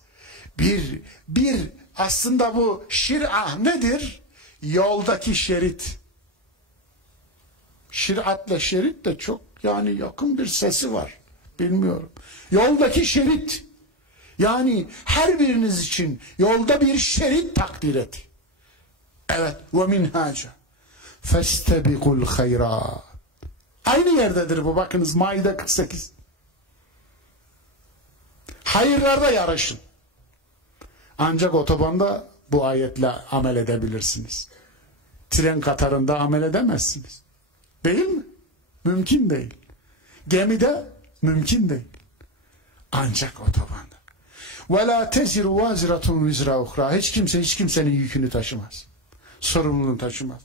bir aslında bu şir'a nedir? Yoldaki şerit. Şiratla şerit de çok yani yakın bir sesi var. Bilmiyorum. Yoldaki şerit. Yani her biriniz için yolda bir şerit takdir et. Evet. وَمِنْهَاجًا فَاسْتَبِقُوا الْخَيْرَاتِ. Aynı yerdedir bu. Bakınız Maide 48. Hayırlarda yarışın. Ancak otobanda bu ayetle amel edebilirsiniz. Tren katarında amel edemezsiniz. Değil mi? Mümkün değil. Gemide mümkün değil. Ancak otobanda. وَلَا تَزِرُ وَازِرَةٌ وِزْرَ اُخْرَى. Hiç kimse hiç kimsenin yükünü taşımaz. Sorumluluğunu taşımaz.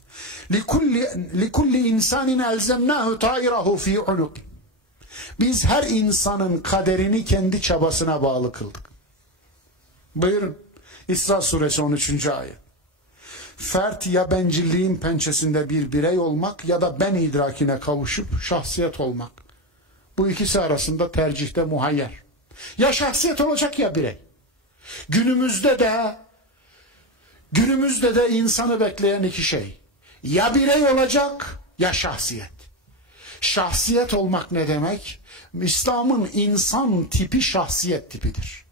لِكُلِّ اِنْسَانٍ اَلْزَمْنَاهُ طَائِرَهُ ف۪ي عُلُقٍ. Biz her insanın kaderini kendi çabasına bağlı kıldık. Buyurun. İsra suresi 13. ayet. Fert ya bencilliğin pençesinde bir birey olmak ya da ben idrakine kavuşup şahsiyet olmak. Bu ikisi arasında tercihte muhayyer. Ya şahsiyet olacak ya birey. Günümüzde de insanı bekleyen iki şey. Ya birey olacak ya şahsiyet. Şahsiyet olmak ne demek? İslam'ın insan tipi şahsiyet tipidir.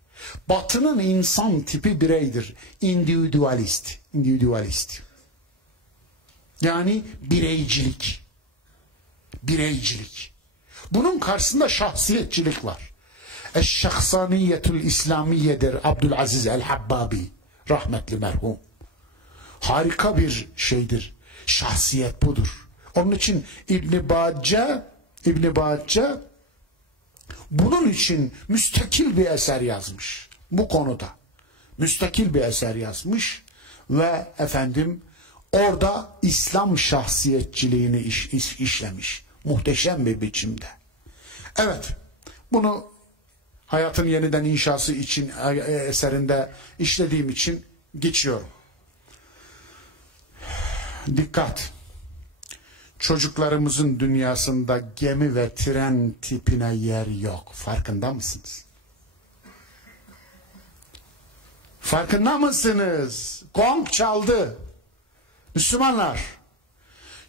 Batı'nın insan tipi bireydir. Individualist. Yani bireycilik. Bunun karşısında şahsiyetçilik var. Eşşahsaniyetul İslamiyedir. Abdülaziz el-Habbabi rahmetli merhum. Harika bir şeydir. Şahsiyet budur. Onun için İbn Bacca bunun için müstakil bir eser yazmış. Bu konuda. Müstakil bir eser yazmış ve orada İslam şahsiyetçiliğini işlemiş. Muhteşem bir biçimde. Evet. Bunu Hayatın Yeniden İnşası için eserinde işlediğim için geçiyorum. Dikkat! Çocuklarımızın dünyasında gemi ve tren tipine yer yok. Farkında mısınız? Farkında mısınız? Gong çaldı. Müslümanlar,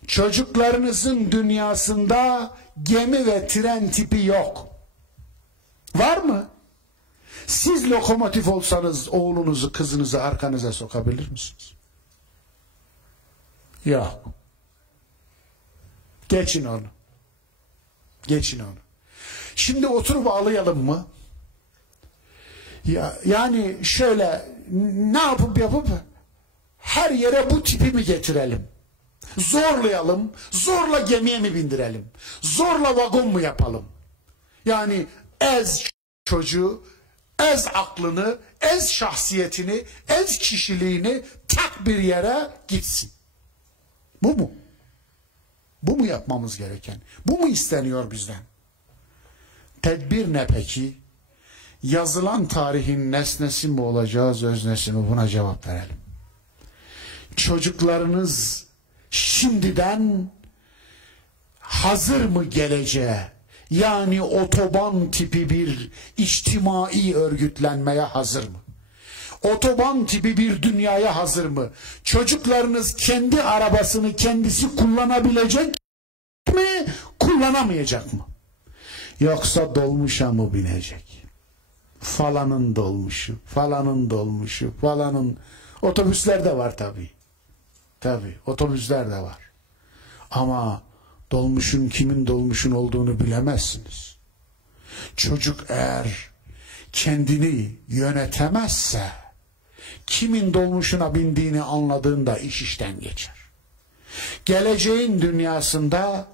çocuklarınızın dünyasında gemi ve tren tipi yok. Var mı? Siz lokomotif olsanız oğlunuzu, kızınızı arkanıza sokabilir misiniz? Yok. Geçin onu. Şimdi oturup ağlayalım mı? Yani şöyle ne yapıp her yere bu tipi mi getirelim? Zorlayalım, zorla gemiye mi bindirelim? Zorla vagon mu yapalım? Yani ez çocuğu, ez aklını, ez şahsiyetini, ez kişiliğini tak bir yere gitsin. Bu mu? Bu mu yapmamız gereken? Bu mu isteniyor bizden? Tedbir ne peki? Yazılan tarihin nesnesi mi olacağız, öznesi mi? Buna cevap verelim. Çocuklarınız şimdiden hazır mı geleceğe? Yani otoban tipi bir içtimai örgütlenmeye hazır mı? Otoban tipi bir dünyaya hazır mı? Çocuklarınız kendi arabasını kendisi kullanabilecek mi, kullanamayacak mı? Yoksa dolmuşa mı binecek? Falanın dolmuşu, falanın... Otobüsler de var tabii. Tabii, otobüsler de var. Ama dolmuşun kimin dolmuşun olduğunu bilemezsiniz. Çocuk eğer kendini yönetemezse, kimin dolmuşuna bindiğini anladığında iş işten geçer. Geleceğin dünyasında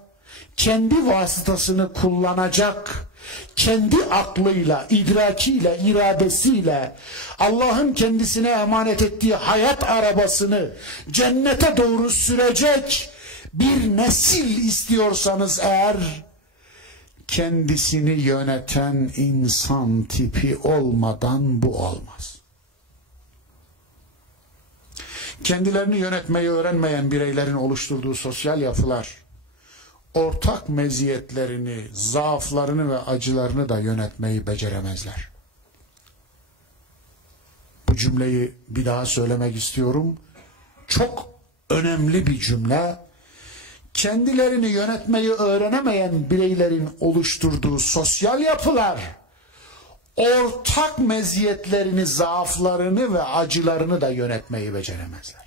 kendi vasıtasını kullanacak, kendi aklıyla, idrakiyle, iradesiyle Allah'ın kendisine emanet ettiği hayat arabasını cennete doğru sürecek bir nesil istiyorsanız eğer, kendisini yöneten insan tipi olmadan bu olmaz. Kendilerini yönetmeyi öğrenmeyen bireylerin oluşturduğu sosyal yapılar, ortak meziyetlerini, zaaflarını ve acılarını da yönetmeyi beceremezler. Bu cümleyi bir daha söylemek istiyorum. Çok önemli bir cümle. Kendilerini yönetmeyi öğrenemeyen bireylerin oluşturduğu sosyal yapılar, ortak meziyetlerini, zaaflarını ve acılarını da yönetmeyi beceremezler.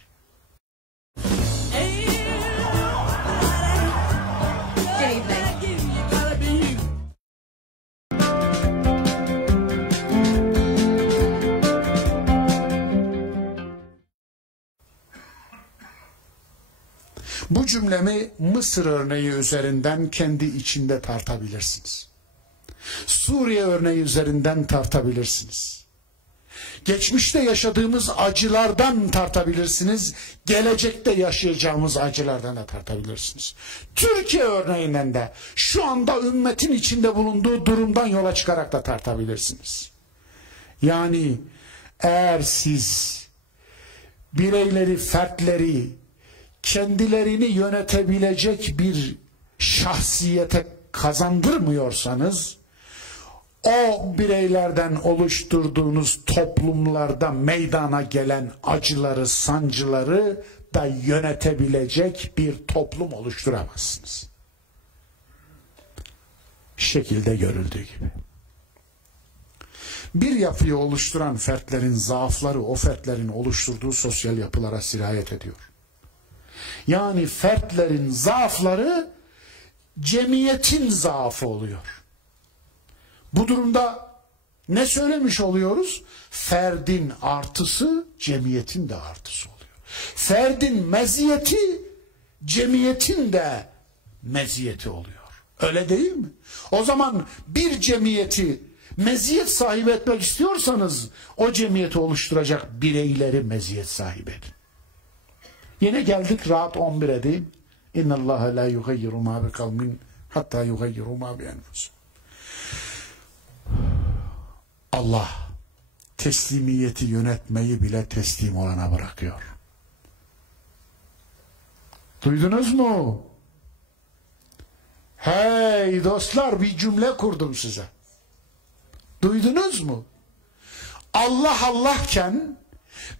Bu cümlemi Mısır örneği üzerinden kendi içinde tartabilirsiniz. Suriye örneği üzerinden tartabilirsiniz. Geçmişte yaşadığımız acılardan tartabilirsiniz. Gelecekte yaşayacağımız acılardan da tartabilirsiniz. Türkiye örneğinden de şu anda ümmetin içinde bulunduğu durumdan yola çıkarak da tartabilirsiniz. Yani eğer siz bireyleri, fertleri kendilerini yönetebilecek bir şahsiyete kazandırmıyorsanız, o bireylerden oluşturduğunuz toplumlarda meydana gelen acıları, sancıları da yönetebilecek bir toplum oluşturamazsınız. Şekilde görüldüğü gibi. Bir yapıyı oluşturan fertlerin zaafları o fertlerin oluşturduğu sosyal yapılara sirayet ediyor. Yani fertlerin zaafları cemiyetin zaafı oluyor. Bu durumda ne söylemiş oluyoruz? Ferdin artısı cemiyetin de artısı oluyor. Ferdin meziyeti cemiyetin de meziyeti oluyor. Öyle değil mi? O zaman bir cemiyeti meziyet sahibi etmek istiyorsanız o cemiyeti oluşturacak bireyleri meziyet sahibi edin. Yine geldik Rahat 11'e değil. İnna Allah la yugayyiru ma bi kavmin hatta yugayyiru ma bi enfusihim. Allah teslimiyeti yönetmeyi bile teslim olana bırakıyor. Duydunuz mu? Hey dostlar, bir cümle kurdum size. Duydunuz mu? Allah Allah'ken,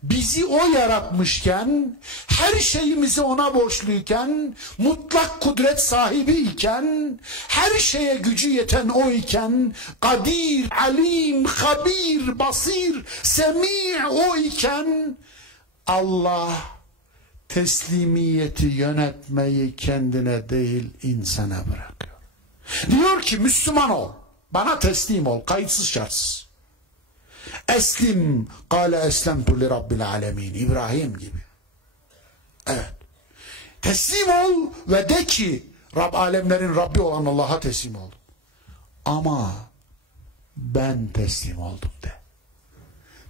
bizi o yaratmışken, her şeyimizi ona borçluyken, mutlak kudret sahibi iken, her şeye gücü yeten o iken, kadir, alim, habir, basir, semi' o iken, Allah teslimiyeti yönetmeyi kendine değil insana bırakıyor. Diyor ki Müslüman ol, bana teslim ol, kayıtsız şartsız. Eslim, kâle eslemtu li rabbil alemin. İbrahim gibi. Evet. Teslim ol ve de ki Rab alemlerin Rabbi olan Allah'a teslim oldum. Ama ben teslim oldum de.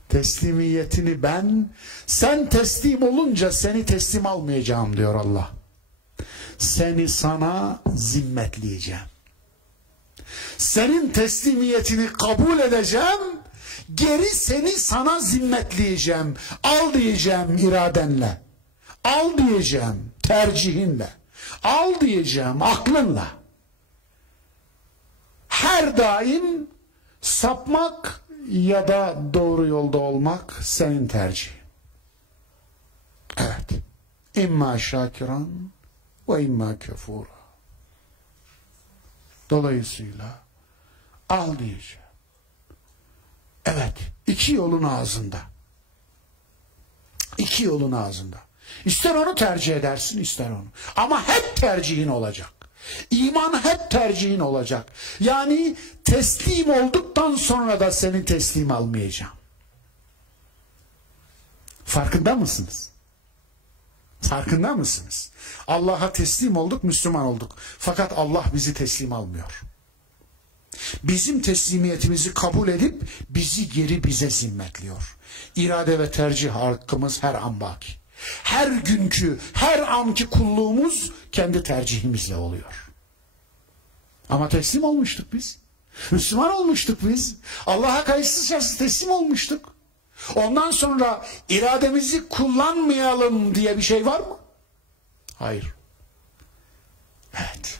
Teslimiyetini ben, sen teslim olunca seni teslim almayacağım diyor Allah. Seni sana zimmetleyeceğim. Senin teslimiyetini kabul edeceğim, geri seni sana zimmetleyeceğim. Al diyeceğim iradenle. Al diyeceğim tercihinle. Al diyeceğim aklınla. Her daim sapmak ya da doğru yolda olmak senin tercihin. Evet. İmma şakiran ve imma kefura. Dolayısıyla al diyeceğim. Evet, iki yolun ağzında. İki yolun ağzında. İster onu tercih edersin, ister onu. Ama hep tercihin olacak. İman hep tercihin olacak. Yani teslim olduktan sonra da seni teslim almayacağım. Farkında mısınız? Farkında mısınız? Allah'a teslim olduk, Müslüman olduk. Fakat Allah bizi teslim almıyor. Bizim teslimiyetimizi kabul edip bizi geri bize zimmetliyor. İrade ve tercih hakkımız her an baki. Her günkü, her anki kulluğumuz kendi tercihimizle oluyor. Ama teslim olmuştuk biz. Müslüman olmuştuk biz. Allah'a kayıtsız şartsız teslim olmuştuk. Ondan sonra irademizi kullanmayalım diye bir şey var mı? Hayır. Evet.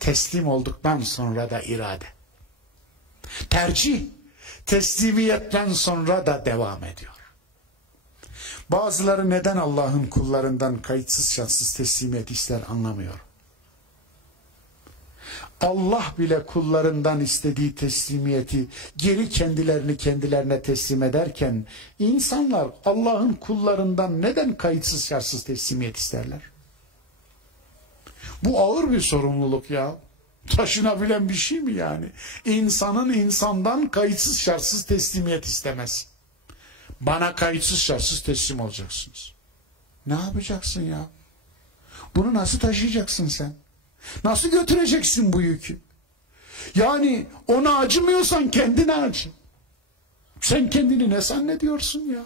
Teslim olduktan sonra da irade. Tercih, teslimiyetten sonra da devam ediyor. Bazıları neden Allah'ın kullarından kayıtsız şartsız teslimiyet ister anlamıyor. Allah bile kullarından istediği teslimiyeti geri kendilerini kendilerine teslim ederken insanlar Allah'ın kullarından neden kayıtsız şartsız teslimiyet isterler? Bu ağır bir sorumluluk ya. Taşınabilen bir şey mi yani? İnsanın insandan kayıtsız şartsız teslimiyet istemez. Bana kayıtsız şartsız teslim olacaksınız. Ne yapacaksın ya? Bunu nasıl taşıyacaksın sen? Nasıl götüreceksin bu yükü? Yani ona acımıyorsan kendine acı. Sen kendini ne zannediyorsun ya?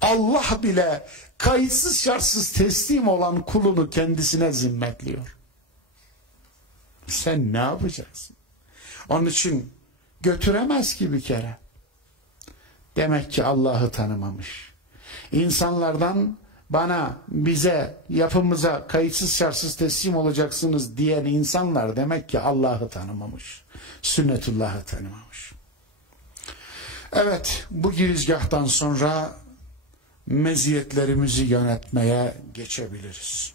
Allah bile kayıtsız şartsız teslim olan kulunu kendisine zimmetliyor. Sen ne yapacaksın? Onun için götüremez ki bir kere. Demek ki Allah'ı tanımamış. İnsanlardan bana, bize, yapımıza kayıtsız şartsız teslim olacaksınız diyen insanlar demek ki Allah'ı tanımamış. Sünnetullah'ı tanımamış. Evet, bu girizgahtan sonra meziyetlerimizi yönetmeye geçebiliriz.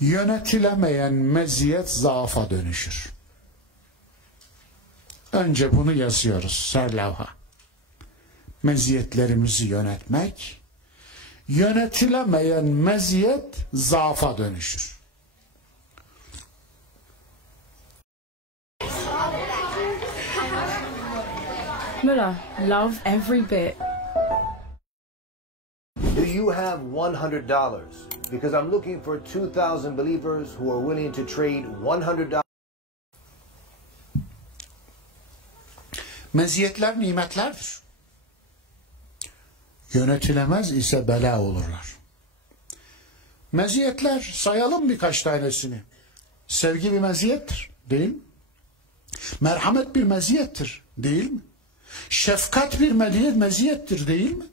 Yönetilemeyen meziyet zaafa dönüşür. Önce bunu yazıyoruz serlevha. Meziyetlerimizi yönetmek, yönetilemeyen meziyet zaafa dönüşür. Mullah, love every bit. Do you have $100? Because I'm looking for 2,000 believers who are willing to trade $100. Meziyetler nimetlerdir. Yönetilemez ise bela olurlar. Meziyetler, sayalım birkaç tanesini. Sevgi bir meziyettir, değil mi? Merhamet bir meziyettir, değil mi? Şefkat bir meziyettir, değil mi?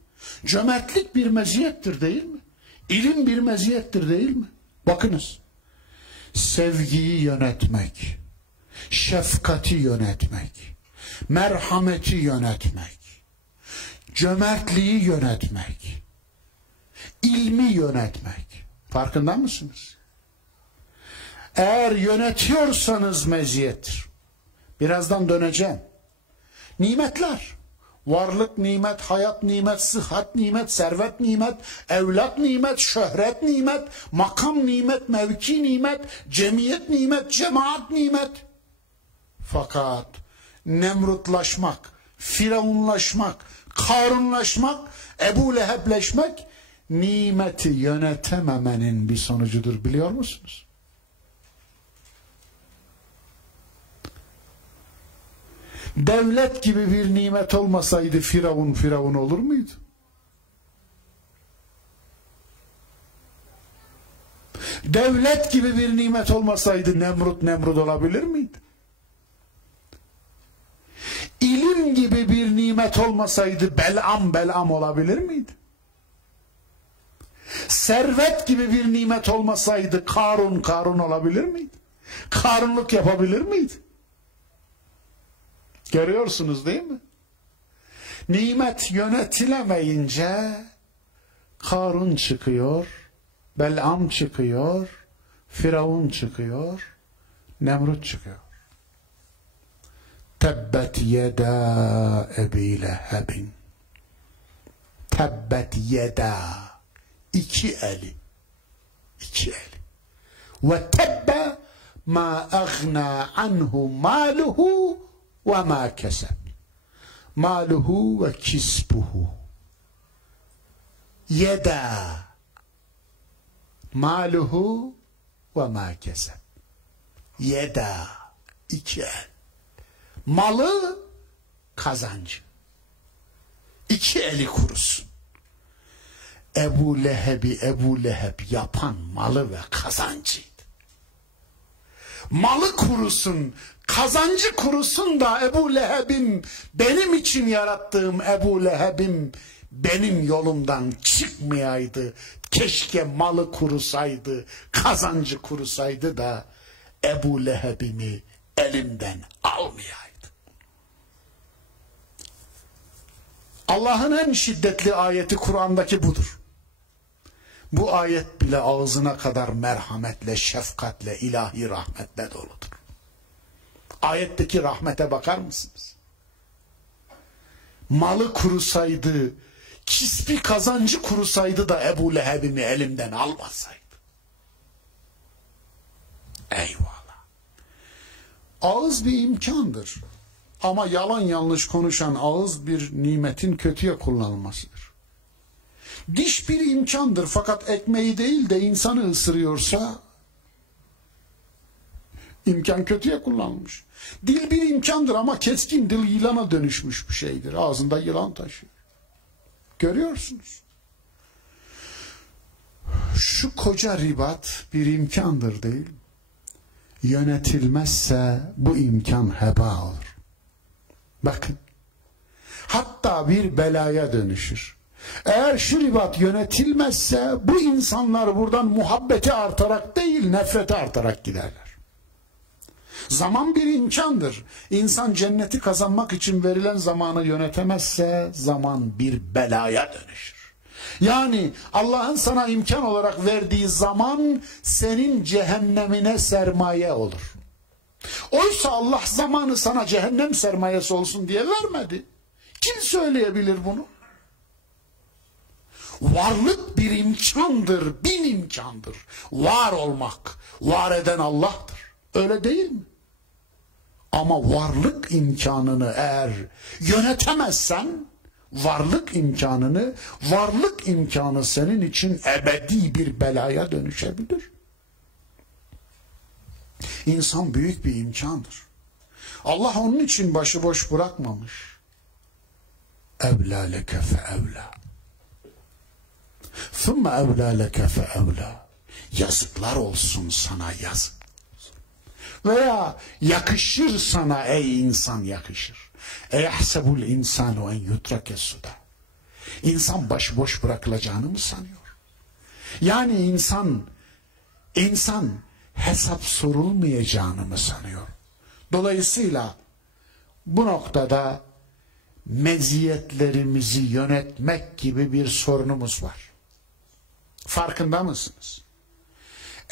Cömertlik bir meziyettir, değil mi? İlim bir meziyettir, değil mi? Bakınız, sevgiyi yönetmek, şefkati yönetmek, merhameti yönetmek, cömertliği yönetmek, ilmi yönetmek. Farkında mısınız? Eğer yönetiyorsanız meziyettir. Birazdan döneceğim. Nimetler. Varlık nimet, hayat nimet, sıhhat nimet, servet nimet, evlat nimet, şöhret nimet, makam nimet, mevki nimet, cemiyet nimet, cemaat nimet. Fakat Nemrutlaşmak, Firavunlaşmak, Karunlaşmak, Ebu Lehebleşmek nimeti yönetememenin bir sonucudur, biliyor musunuz? Devlet gibi bir nimet olmasaydı Firavun olur muydu? Devlet gibi bir nimet olmasaydı Nemrut olabilir miydi? İlim gibi bir nimet olmasaydı Belam olabilir miydi? Servet gibi bir nimet olmasaydı Karun olabilir miydi? Karunluk yapabilir miydi? Görüyorsunuz değil mi? Nimet yönetilemeyince Karun çıkıyor, Belam çıkıyor, Firavun çıkıyor, Nemrut çıkıyor. Tebbet yeda Ebi Lehebin. Tebbet yeda. İki eli. Ve tebbe ma agna anhu maluhu ve ma keseb. Maluhu ve kisbuhu. yeda maluhu ve ma keseb. Yeda, iki el. Malı, kazancı. İki eli kurusun. Ebu Leheb yapan malı ve kazancıydı. Malı kurusun, kazancı kurusun da Ebu Leheb'im, benim için yarattığım Ebu Leheb'im benim yolumdan çıkmayaydı. Keşke malı kurusaydı, kazancı kurusaydı da Ebu Leheb'imi elimden almayaydı. Allah'ın en şiddetli ayeti Kur'an'daki budur. Bu ayet bile ağzına kadar merhametle, şefkatle, ilahi rahmetle doludur. Ayetteki rahmete bakar mısınız? Malı kurusaydı, kisbi kazancı kurusaydı da Ebu Leheb'imi elimden almasaydı. Eyvallah. Ağız bir imkandır. Ama yalan yanlış konuşan ağız bir nimetin kötüye kullanılmasıdır. Diş bir imkandır fakat ekmeği değil de insanı ısırıyorsa imkan kötüye kullanılmış. Dil bir imkandır ama keskin dil yılana dönüşmüş bir şeydir. Ağzında yılan taşıyor. Görüyorsunuz. Şu koca ribat bir imkandır değil. Yönetilmezse bu imkan heba olur. Bakın. Hatta bir belaya dönüşür. Eğer şu ribat yönetilmezse bu insanlar buradan muhabbeti artarak değil nefreti artarak giderler. Zaman bir imkandır. İnsan cenneti kazanmak için verilen zamanı yönetemezse zaman bir belaya dönüşür. Yani Allah'ın sana imkan olarak verdiği zaman senin cehennemine sermaye olur. Oysa Allah zamanı sana cehennem sermayesi olsun diye vermedi. Kim söyleyebilir bunu? Varlık bir imkandır, bin imkandır. Var olmak, var eden Allah'tır. Öyle değil mi? Ama varlık imkanını eğer yönetemezsen, varlık imkanı senin için ebedi bir belaya dönüşebilir. İnsan büyük bir imkandır. Allah onun için başıboş bırakmamış. Evlâ leke fe evlâ. Thumme evlâ leke fe evlâ. Yazıklar olsun sana yazık. Veya yakışır sana ey insan yakışır. Eyahsebul insanu en yutrake suda. İnsan başıboş bırakılacağını mı sanıyor? Yani insan hesap sorulmayacağını mı sanıyor? Dolayısıyla bu noktada meziyetlerimizi yönetmek gibi bir sorunumuz var. Farkında mısınız?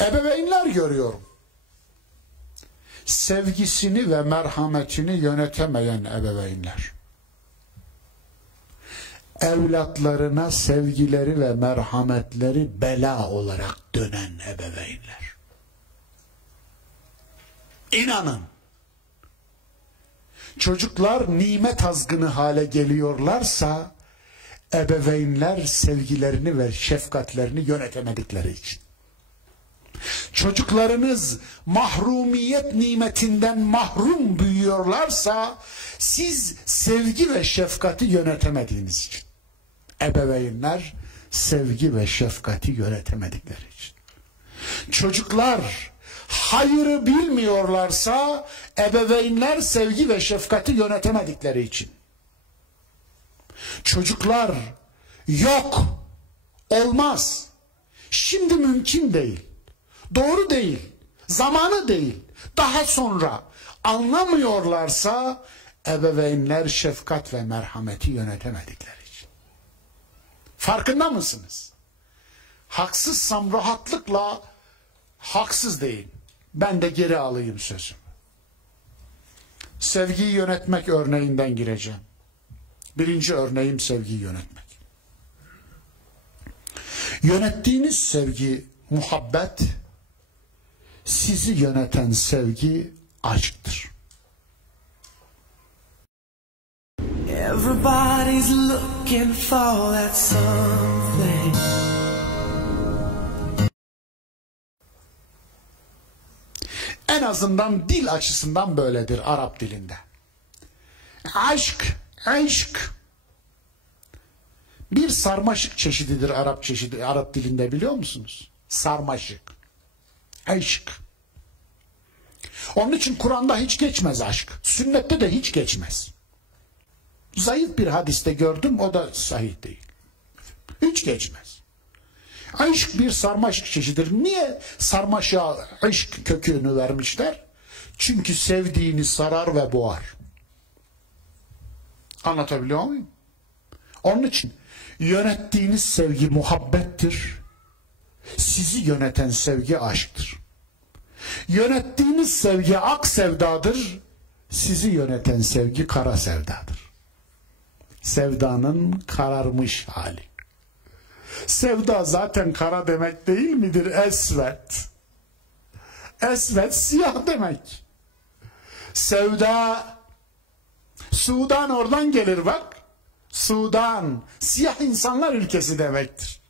Ebeveynler görüyorum. Sevgisini ve merhametini yönetemeyen ebeveynler. Evlatlarına sevgileri ve merhametleri bela olarak dönen ebeveynler. İnanın, çocuklar nimet azgını hale geliyorlarsa ebeveynler sevgilerini ve şefkatlerini yönetemedikleri için. Çocuklarınız mahrumiyet nimetinden mahrum büyüyorlarsa siz sevgi ve şefkati yönetemediğiniz için. Ebeveynler sevgi ve şefkati yönetemedikleri için. Çocuklar hayırı bilmiyorlarsa ebeveynler sevgi ve şefkati yönetemedikleri için. Çocuklar yok, olmaz, şimdi mümkün değil, doğru değil, zamanı değil, daha sonra anlamıyorlarsa ebeveynler şefkat ve merhameti yönetemedikleri için. Farkında mısınız? Haksızsam rahatlıkla haksız değil. Ben de geri alayım sözümü. Sevgiyi yönetmek örneğinden gireceğim. Birinci örneğim sevgiyi yönetmek. Yönettiğiniz sevgi muhabbet, sizi yöneten sevgi aşktır. Everybody's looking for that something. azından dil açısından böyledir Arap dilinde. Aşk, aşk bir sarmaşık çeşididir Arap dilinde, biliyor musunuz? Sarmaşık. Aşk. Onun için Kur'an'da hiç geçmez aşk. Sünnette de hiç geçmez. Zayıf bir hadiste gördüm, o da sahih değil. Hiç geçmez. Aşk bir sarmaşık çeşididir. Niye sarmaşığa aşk kökünü vermişler? Çünkü sevdiğini sarar ve boğar. Anlatabiliyor muyum? Onun için yönettiğiniz sevgi muhabbettir. Sizi yöneten sevgi aşktır. Yönettiğiniz sevgi ak sevdadır. Sizi yöneten sevgi kara sevdadır. Sevdanın kararmış hali. Sevda zaten kara demek değil midir? Esvet. Esvet siyah demek. Sevda, Sudan oradan gelir bak. Sudan, siyah insanlar ülkesi demektir.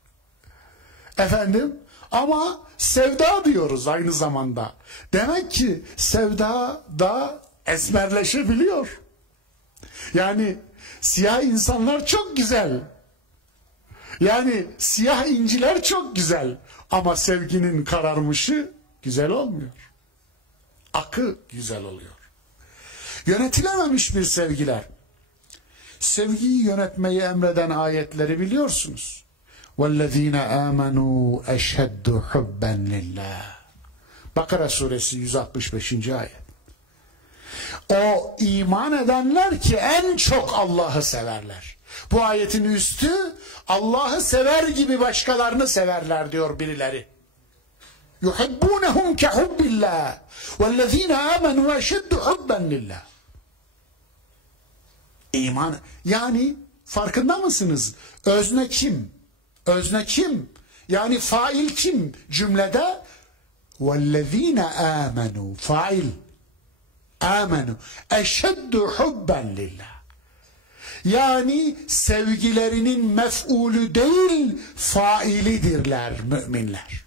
Efendim, ama sevda diyoruz aynı zamanda. Demek ki sevda da esmerleşebiliyor. Yani siyah insanlar çok güzel. Yani siyah inciler çok güzel. Ama sevginin kararmışı güzel olmuyor. Akı güzel oluyor. Yönetilememiş bir sevgiler. Sevgiyi yönetmeyi emreden ayetleri biliyorsunuz. وَالَّذ۪ينَ آمَنُوا اَشَدُّ حُبًّا لِلّٰهِ Bakara suresi 165. ayet. O iman edenler ki en çok Allah'ı severler. Bu ayetin üstü Allah'ı sever gibi başkalarını severler diyor birileri. يُحِبُّونَهُمْ كَحُبِّ اللّٰهِ وَالَّذ۪ينَ آمَنُوا اَشَدُّ حُبًّا لِلّٰهِ İman, yani farkında mısınız? Özne kim? Özne kim? Yani fail kim cümlede? وَالَّذ۪ينَ آمَنُوا fail. آمَنُوا اَشَدُّ حُبًّا لِلّٰهِ Yani sevgilerinin mef'ulü değil, failidirler müminler.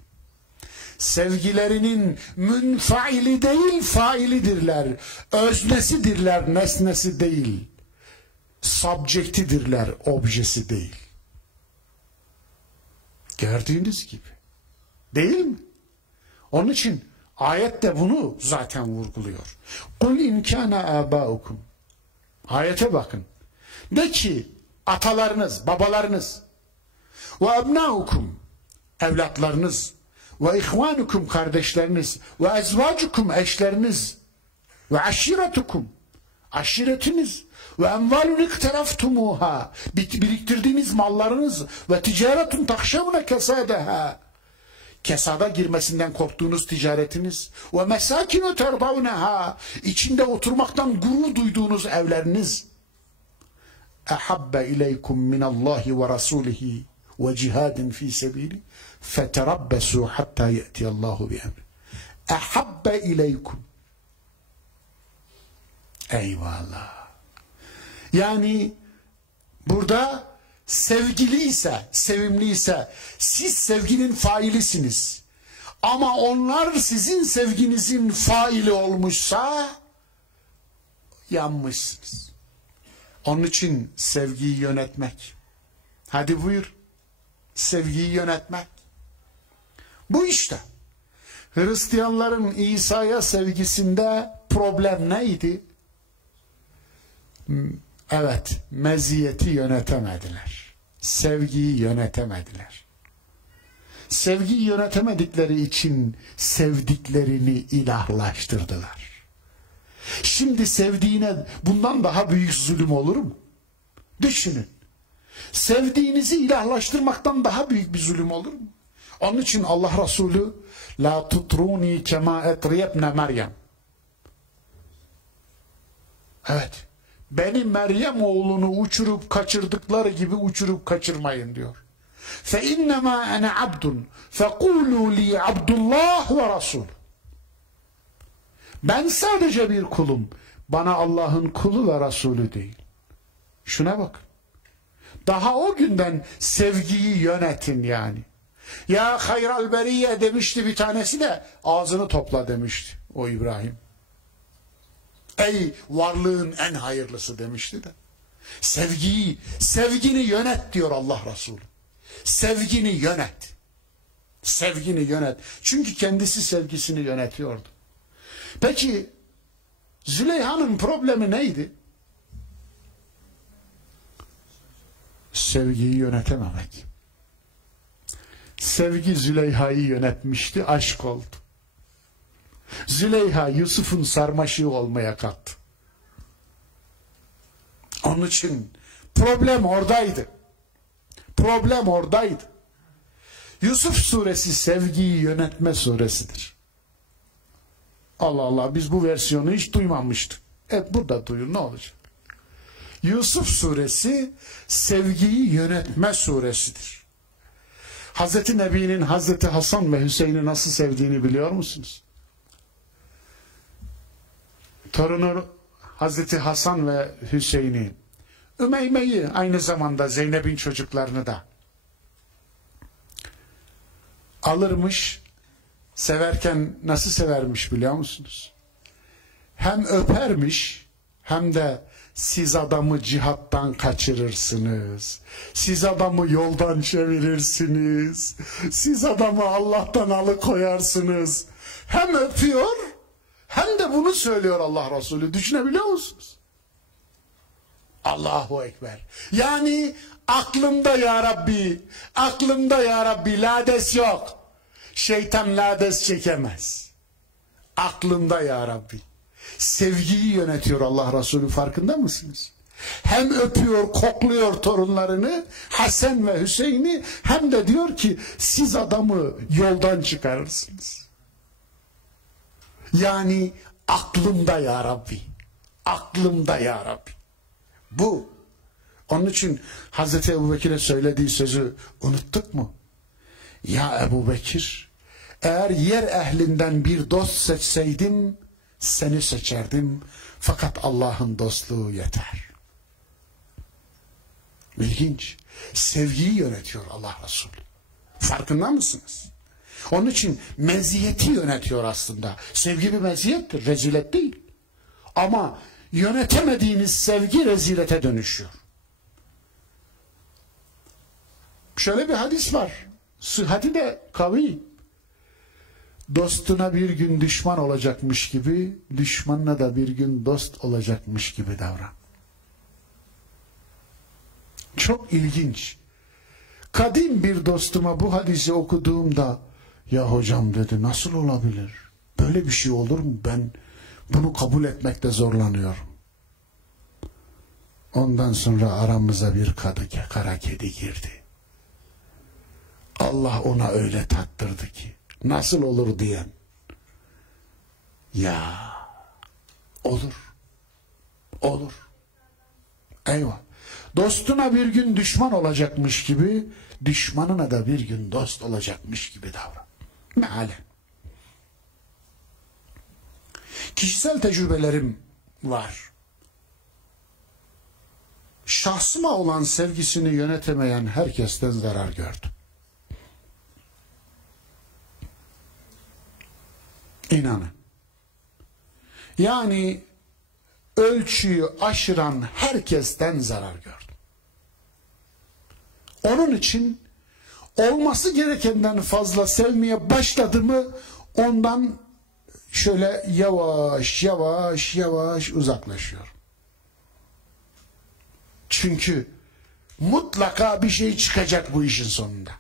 Sevgilerinin münfaili değil, failidirler. Öznesidirler, nesnesi değil. Subjektidirler, objesi değil. Gördüğünüz gibi. Değil mi? Onun için ayet de bunu zaten vurguluyor. قُلْ اِنْ كَانَ آبَاؤُكُمْ Ayete bakın. De ki atalarınız, babalarınız ve ebnaukum evlatlarınız ve ihvanukum kardeşleriniz ve ezvacukum eşleriniz ve aşiretukum aşiretiniz ve envalun ikteraftumuha biriktirdiğiniz mallarınız ve ticaretun takşevne kesadeha kesada girmesinden korktuğunuz ticaretiniz ve mesakinu terdavneha içinde oturmaktan gurur duyduğunuz evleriniz ahabbe ileykum minallahi ve rasulihi ve cihadin fi sebili feterabbesu hatta ye'tiyallahu bi emri ahabbe ileykum eyvallah. Yani burada sevgiliyse, sevimliyse siz sevginin failisiniz. Ama onlar sizin sevginizin faili olmuşsa yanmışsınız. Onun için sevgiyi yönetmek. Hadi buyur. Sevgiyi yönetmek. Bu işte. Hristiyanların İsa'ya sevgisinde problem neydi? Evet, meziyeti yönetemediler. Sevgiyi yönetemediler. Sevgiyi yönetemedikleri için sevdiklerini ilahlaştırdılar. Şimdi sevdiğine bundan daha büyük zulüm olur mu? Düşünün. Sevdiğinizi ilahlaştırmaktan daha büyük bir zulüm olur mu? Onun için Allah Resulü la tutruni kema etriyebne Meryem. Evet. Beni Meryem oğlunu uçurup kaçırdıkları gibi uçurup kaçırmayın diyor. Fe innema ene abdun fekulu li abdullah ve rasul. Ben sadece bir kulum. Bana Allah'ın kulu ve Resulü değil. Şuna bak. Daha o günden sevgiyi yönetin yani. Ya hayral beriye demişti bir tanesi de, ağzını topla demişti o İbrahim. Ey varlığın en hayırlısı demişti de. Sevgini yönet diyor Allah Resulü. Sevgini yönet. Sevgini yönet. Çünkü kendisi sevgisini yönetiyordu. Peki Züleyha'nın problemi neydi? Sevgiyi yönetememek. Sevgi Züleyha'yı yönetmişti, aşk oldu. Züleyha Yusuf'un sarmaşığı olmaya kalktı. Onun için problem oradaydı. Problem oradaydı. Yusuf suresi sevgiyi yönetme suresidir. Allah Allah, biz bu versiyonu hiç duymamıştık. Burada duyun, ne olacak? Yusuf suresi sevgiyi yönetme suresidir. Hazreti Nebi'nin Hazreti Hasan ve Hüseyin'i nasıl sevdiğini biliyor musunuz? Torunu Hazreti Hasan ve Hüseyin'i, Ümeyme'yi, aynı zamanda Zeynep'in çocuklarını da alırmış, severken nasıl severmiş biliyor musunuz? Hem öpermiş, hem de siz adamı cihattan kaçırırsınız. Siz adamı yoldan çevirirsiniz. Siz adamı Allah'tan alıkoyarsınız. Hem öpüyor, hem de bunu söylüyor Allah Resulü. Düşünebiliyor musunuz? Allahu Ekber. Yani aklımda ya Rabbi, aklımda ya Rabbi, lades yok. Şeytan lades çekemez. Aklımda ya Rabbi. Sevgiyi yönetiyor Allah Resulü, farkında mısınız? Hem öpüyor, kokluyor torunlarını, Hasan ve Hüseyin'i, hem de diyor ki siz adamı yoldan çıkarırsınız. Yani aklımda ya Rabbi. Aklımda ya Rabbi. Bu. Onun için Hazreti Ebubekir'e söylediği sözü unuttuk mu? Ya Ebubekir, eğer yer ehlinden bir dost seçseydim seni seçerdim. Fakat Allah'ın dostluğu yeter. İlginç. Sevgiyi yönetiyor Allah Resulü. Farkında mısınız? Onun için meziyeti yönetiyor aslında. Sevgi bir meziyettir, rezilet değil. Ama yönetemediğiniz sevgi rezilete dönüşüyor. Şöyle bir hadis var. Sıhhati de kavi. Dostuna bir gün düşman olacakmış gibi, düşmanına da bir gün dost olacakmış gibi davran. Çok ilginç. Kadim bir dostuma bu hadisi okuduğumda, ya hocam dedi, nasıl olabilir? Böyle bir şey olur mu? Ben bunu kabul etmekte zorlanıyorum. Ondan sonra aramıza bir kara kedi girdi. Allah ona öyle tattırdı ki, nasıl olur diyen. Ya olur. Olur. Eyvah. Dostuna bir gün düşman olacakmış gibi, düşmanına da bir gün dost olacakmış gibi davran. Mealen. Kişisel tecrübelerim var. Şahsıma olan sevgisini yönetemeyen herkesten zarar gördüm. İnanın. Yani ölçüyü aşıran herkesten zarar gördüm. Onun için olması gerekenden fazla sevmeye başladı mı ondan şöyle yavaş yavaş uzaklaşıyor. Çünkü mutlaka bir şey çıkacak bu işin sonunda.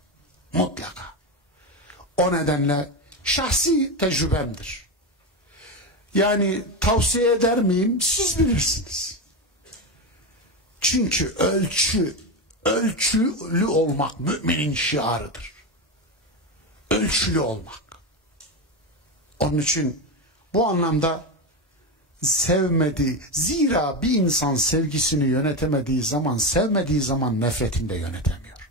Mutlaka. O nedenle şahsi tecrübemdir. Yani tavsiye eder miyim? Siz bilirsiniz. Çünkü ölçülü olmak müminin şiarıdır. Ölçülü olmak. Onun için bu anlamda zira bir insan sevgisini yönetemediği zaman, sevmediği zaman nefretini de yönetemiyor.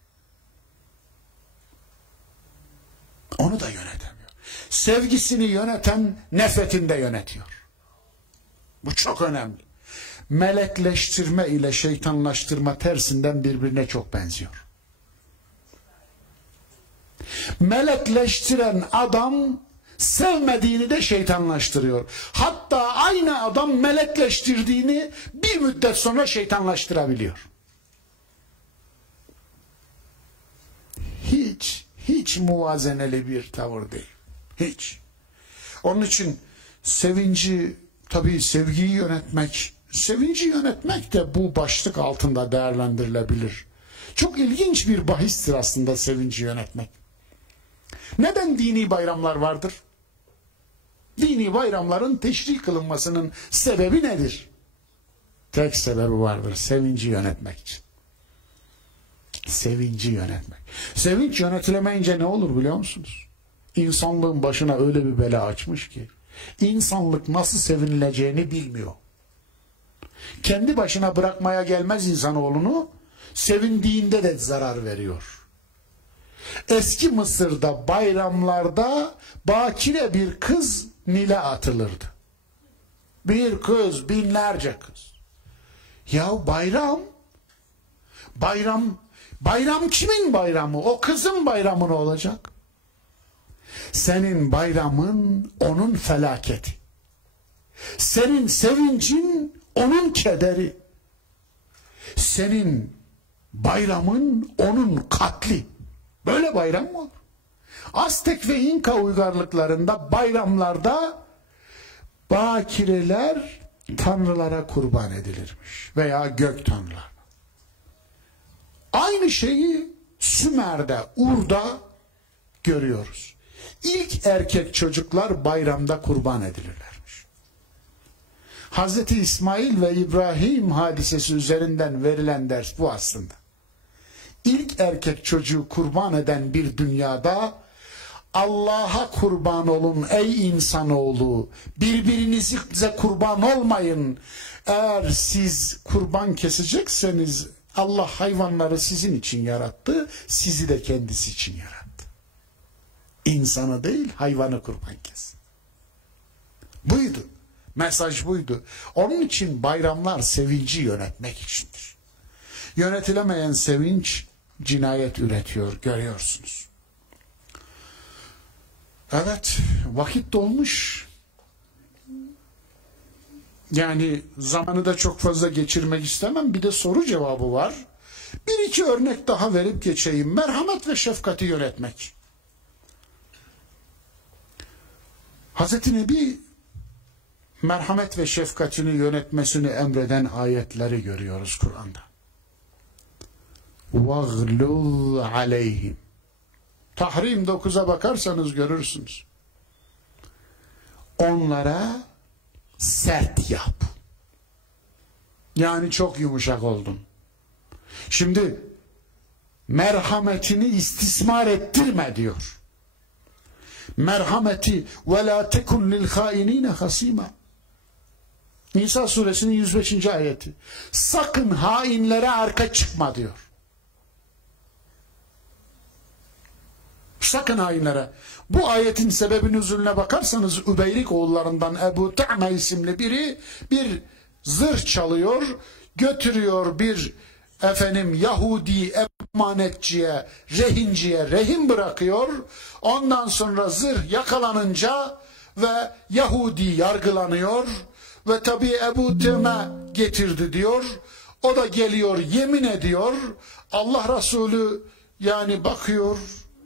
Onu da yönetemiyor. Sevgisini yöneten nefretini de yönetiyor. Bu çok önemli. Melekleştirme ile şeytanlaştırma tersinden birbirine çok benziyor. Melekleştiren adam sevmediğini de şeytanlaştırıyor. Hatta aynı adam melekleştirdiğini bir müddet sonra şeytanlaştırabiliyor. Hiç muvazeneli bir tavır değil. Hiç. Onun için sevinci, tabii sevgiyi yönetmek, sevinci yönetmek de bu başlık altında değerlendirilebilir. Çok ilginç bir bahistir aslında sevinci yönetmek. Neden dini bayramlar vardır? Dini bayramların teşri kılınmasının sebebi nedir? Tek sebebi vardır: sevinci yönetmek için. Sevinci yönetmek. Sevinç yönetilemeyince ne olur biliyor musunuz? İnsanlığın başına öyle bir bela açmış ki insanlık nasıl sevinileceğini bilmiyor. Kendi başına bırakmaya gelmez insanoğlunu, sevindiğinde de zarar veriyor. Eski Mısır'da bayramlarda bakire bir kız Nil'e atılırdı. Bir kız, binlerce kız. Ya bayram kimin bayramı? O kızın bayramı ne olacak? Senin bayramın onun felaketi. Senin sevincin onun kederi. Senin bayramın onun katli. Böyle bayram mı olur? Aztek ve İnka uygarlıklarında bayramlarda bakireler tanrılara kurban edilirmiş veya gök tanrılar. Aynı şeyi Sümer'de, Ur'da görüyoruz. İlk erkek çocuklar bayramda kurban edilirlermiş. Hazreti İsmail ve İbrahim hadisesi üzerinden verilen ders bu aslında. İlk erkek çocuğu kurban eden bir dünyada Allah'a kurban olun ey insanoğlu, birbirinize kurban olmayın. Eğer siz kurban kesecekseniz Allah hayvanları sizin için yarattı, sizi de kendisi için yarattı. İnsanı değil, hayvanı kurban kes. Buydu. Mesaj buydu. Onun için bayramlar sevinci yönetmek içindir. Yönetilemeyen sevinç cinayet üretiyor, görüyorsunuz. Evet, vakit dolmuş. Yani zamanı da çok fazla geçirmek istemem. Bir de soru cevabı var. Bir iki örnek daha verip geçeyim. Merhamet ve şefkati yönetmek. Hazreti Nebi merhamet ve şefkatini yönetmesini emreden ayetleri görüyoruz Kur'an'da. وَغْلُظْ عَلَيْهِمْ Tahrim 9'a bakarsanız görürsünüz. Onlara sert yap. Yani çok yumuşak oldun. Şimdi merhametini istismar ettirme diyor. Merhameti وَلَا تَكُنْ لِلْخَائِنِينَ خَصِيمًا Nisa suresinin 105. ayeti. Sakın hainlere arka çıkma diyor. Sakın hainlere. Bu ayetin sebebinin nüzulüne bakarsanız Übeylik oğullarından Ebu Ta'me isimli biri bir zırh çalıyor, götürüyor bir Yahudi emanetçiye, rehinciye rehin bırakıyor. Ondan sonra zırh yakalanınca ve Yahudi yargılanıyor ve tabi Ebu Ta'me getirdi diyor. O da geliyor, yemin ediyor. Allah Resulü yani bakıyor,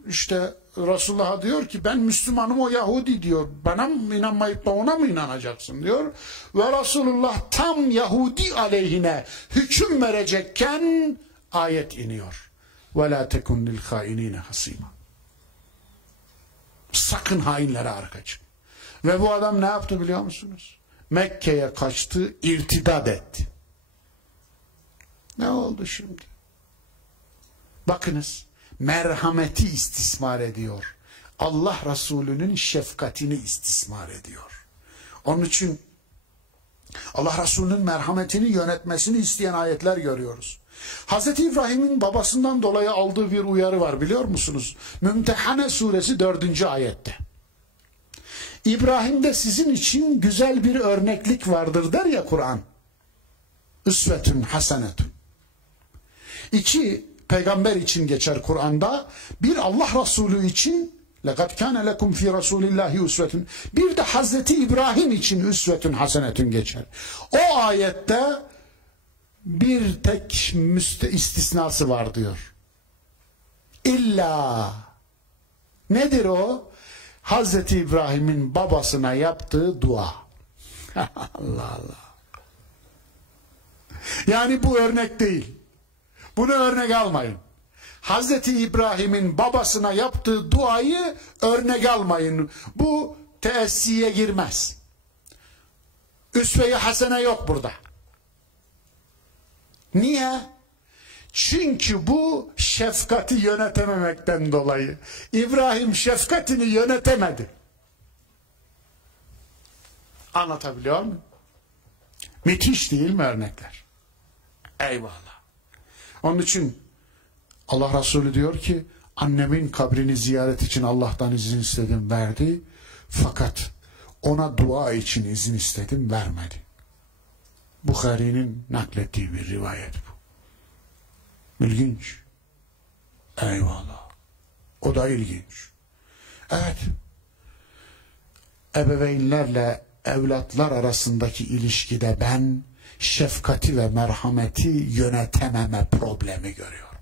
işte Resulullah'a diyor ki ben Müslümanım, o Yahudi diyor. Bana mı inanmayıp da ona mı inanacaksın diyor. Ve Resulullah tam Yahudi aleyhine hüküm verecekken ayet iniyor. وَلَا تَكُنْ لِلْخَائِنِينَ حَصِيمًا Sakın hainlere arka çık. Ve bu adam ne yaptı biliyor musunuz? Mekke'ye kaçtı, irtidat etti. Ne oldu şimdi? Bakınız. Merhameti istismar ediyor. Allah Resulü'nün şefkatini istismar ediyor. Onun için Allah Resulü'nün merhametini yönetmesini isteyen ayetler görüyoruz. Hazreti İbrahim'in babasından dolayı aldığı bir uyarı var biliyor musunuz? Mümtehane suresi 4. ayette. İbrahim'de sizin için güzel bir örneklik vardır der ya Kur'an. Üsvetün hasenetün. 2 peygamber için geçer Kur'an'da, bir Allah Resulü için لَقَدْ كَانَ لَكُمْ فِي رَسُولِ اللّٰهِ üsvetun. Bir de Hazreti İbrahim için üsvetun hasenetun geçer. O ayette bir tek istisnası var diyor. İlla. Nedir o? Hazreti İbrahim'in babasına yaptığı dua. Allah Allah. Yani bu örnek değil. Bunu örnek almayın. Hazreti İbrahim'in babasına yaptığı duayı örnek almayın. Bu teessiye girmez. Üsve-i hasene yok burada. Niye? Çünkü bu şefkati yönetememekten dolayı. İbrahim şefkatini yönetemedi. Anlatabiliyor muyum? Müthiş değil mi örnekler? Eyvallah. Onun için Allah Resulü diyor ki, annemin kabrini ziyaret için Allah'tan izin istedim, verdi. Fakat ona dua için izin istedim, vermedi. Bukhari'nin naklettiği bir rivayet bu. İlginç. Eyvallah. O da ilginç. Evet. Ebeveynlerle evlatlar arasındaki ilişkide ben şefkati ve merhameti yönetememe problemi görüyorum.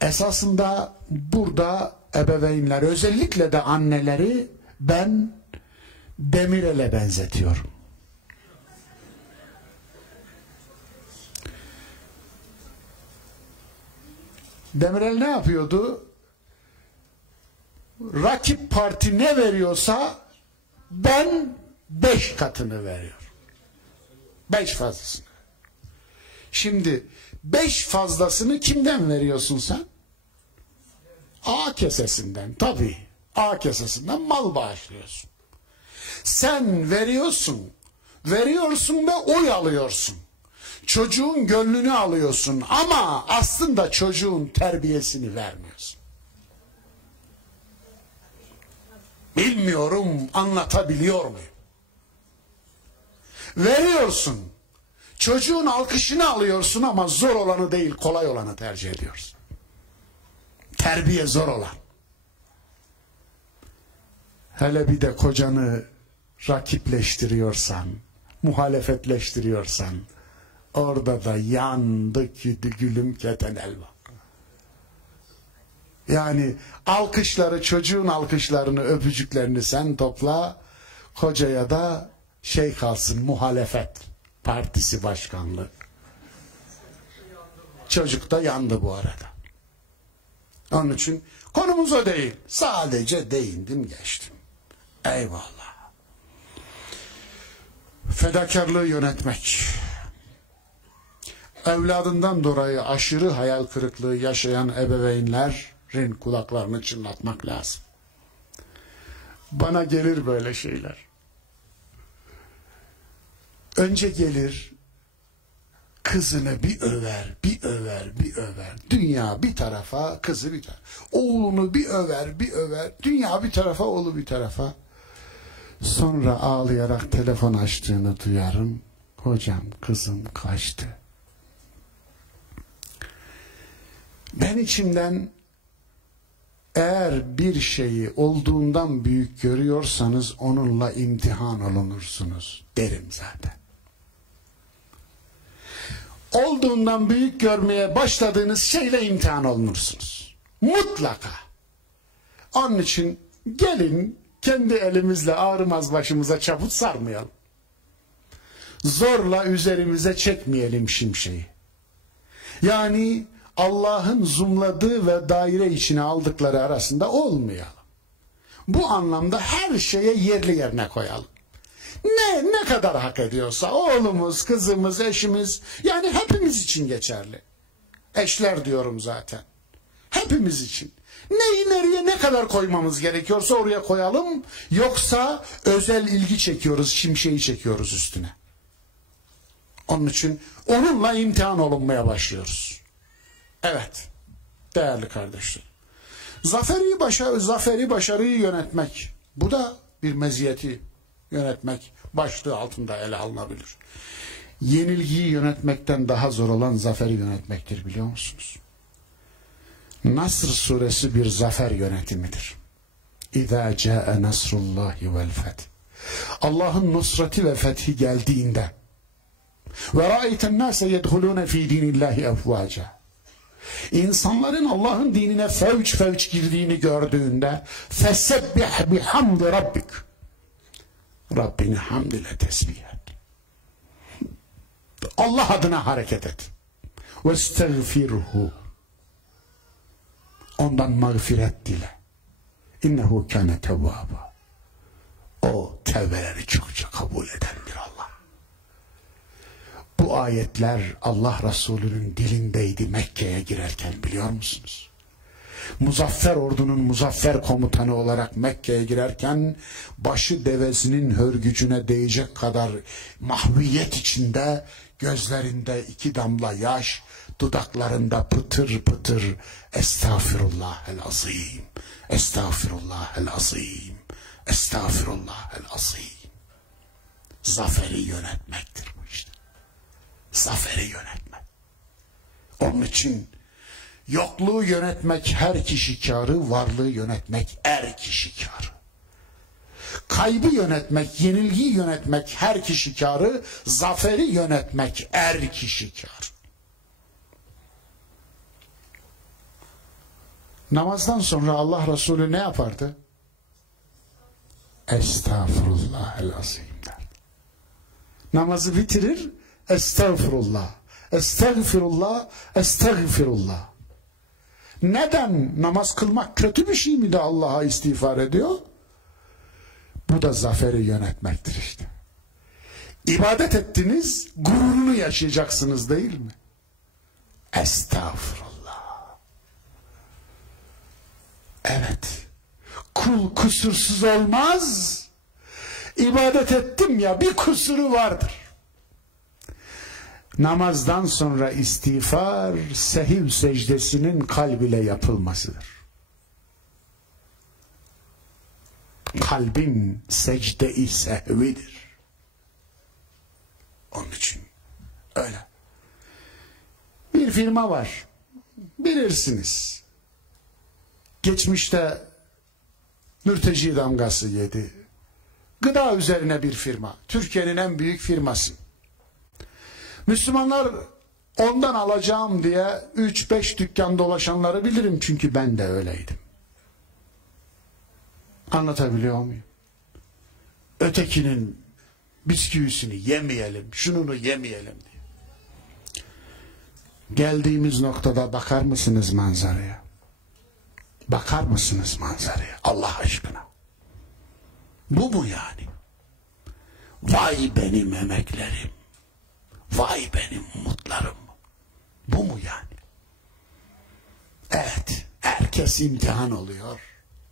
Esasında burada ebeveynler, özellikle de anneleri ben Demirel'e benzetiyorum. Demirel ne yapıyordu? Rakip parti ne veriyorsa ben 5 katını veriyorum. 5 fazlasını. Şimdi 5 fazlasını kimden veriyorsun sen? A kesesinden, tabii. A kesesinden mal bağışlıyorsun. Sen veriyorsun ve oy alıyorsun. Çocuğun gönlünü alıyorsun ama aslında çocuğun terbiyesini vermiyorsun. Bilmiyorum, anlatabiliyor muyum? Veriyorsun. Çocuğun alkışını alıyorsun ama zor olanı değil, kolay olanı tercih ediyorsun. Terbiye zor olan. Hele bir de kocanı rakipleştiriyorsan, muhalefetleştiriyorsan, orada da yandı gülüm keten elma. Yani alkışları, çocuğun alkışlarını, öpücüklerini sen topla, kocaya da şey kalsın, muhalefet partisi başkanlığı. Çocuk da yandı bu arada. Onun için konumuz o değil. Sadece değindim geçtim. Eyvallah. Fedakarlığı yönetmek. Evladından dolayı aşırı hayal kırıklığı yaşayan ebeveynlerin kulaklarını çınlatmak lazım. Bana gelir böyle şeyler. Önce gelir, kızını bir över, bir över, bir över. Dünya bir tarafa, kızı bir tarafa. Oğlunu bir över, bir över. Dünya bir tarafa, oğlu bir tarafa. Sonra ağlayarak telefon açtığını duyarım. Hocam, kızım kaçtı. Ben içimden, eğer bir şeyi olduğundan büyük görüyorsanız onunla imtihan olunursunuz derim zaten. Olduğundan büyük görmeye başladığınız şeyle imtihan olunursunuz. Mutlaka. Onun için gelin kendi elimizle ağrımaz başımıza çaput sarmayalım. Zorla üzerimize çekmeyelim şimşeği. Yani Allah'ın zoomladığı ve daire içine aldıkları arasında olmayalım. Bu anlamda her şeye yerli yerine koyalım. Ne kadar hak ediyorsa oğlumuz, kızımız, eşimiz, yani hepimiz için geçerli. Eşler diyorum zaten. Hepimiz için. Neyi nereye ne kadar koymamız gerekiyorsa oraya koyalım. Yoksa özel ilgi çekiyoruz, şimşeği çekiyoruz üstüne. Onun için onunla imtihan olunmaya başlıyoruz. Evet, değerli kardeşlerim. Zaferi başarıyı yönetmek. Bu da bir meziyeti yönetmek başlığı altında ele alınabilir. yenilgiyi yönetmekten daha zor olan zaferi yönetmektir, biliyor musunuz? Nasr suresi bir zafer yönetimidir. İzâ câe nasrullâhi vel feth. Allah'ın nusreti ve fethi geldiğinde ve râeyten nâse yedhulûne fî dînillâhi efvâca. İnsanların Allah'ın dinine fevç fevç girdiğini gördüğünde fesebbih bihamdi rabbik. Rabbini hamd ile tesbih et. Allah adına hareket et. Vestagfirhu. Ondan mağfiret dile. İnnehu kâne tevvâba. O tevbeleri çokça kabul eden bir Allah. Bu ayetler Allah Resulü'nün dilindeydi Mekke'ye girerken, biliyor musunuz? Muzaffer ordunun muzaffer komutanı olarak Mekke'ye girerken başı devesinin hörgücüne değecek kadar mahviyet içinde, gözlerinde 2 damla yaş, dudaklarında pıtır pıtır Estağfirullahel azim, Estağfirullahel azim, Estağfirullahel azim. Zaferi yönetmektir bu işte. Zaferi yönetmek. Onun için yokluğu yönetmek her kişi kârı, varlığı yönetmek er kişi kârı. Kaybı yönetmek, yenilgiyi yönetmek her kişi kârı, zaferi yönetmek er kişi kârı. Namazdan sonra Allah Resulü ne yapardı? Estağfirullahel-azim der. Namazı bitirir, estağfirullah, estağfirullah, estağfirullah. Neden? Namaz kılmak kötü bir şey mi de Allah'a istiğfar ediyor? Bu da zaferi yönetmektir işte. İbadet ettiniz, gururunu yaşayacaksınız değil mi? Estağfurullah. Evet, kul kusursuz olmaz. İbadet ettim ya, bir kusuru vardır. Namazdan sonra istiğfar, sehiv secdesinin kalb ile yapılmasıdır. Kalbin secde-i sehvidir. Onun için öyle. Bir firma var, bilirsiniz. Geçmişte mürteci damgası yedi. Gıda üzerine bir firma. Türkiye'nin en büyük firması. Müslümanlar ondan alacağım diye 3-5 dükkan dolaşanları bilirim, çünkü ben de öyleydim. Anlatabiliyor muyum? Ötekinin bisküvisini yemeyelim, şununu yemeyelim diye. Geldiğimiz noktada bakar mısınız manzaraya? Bakar mısınız manzaraya? Allah aşkına. Bu mu yani? Vay benim emeklerim. Vay benim umutlarım. Bu mu yani? Evet, herkes imtihan oluyor.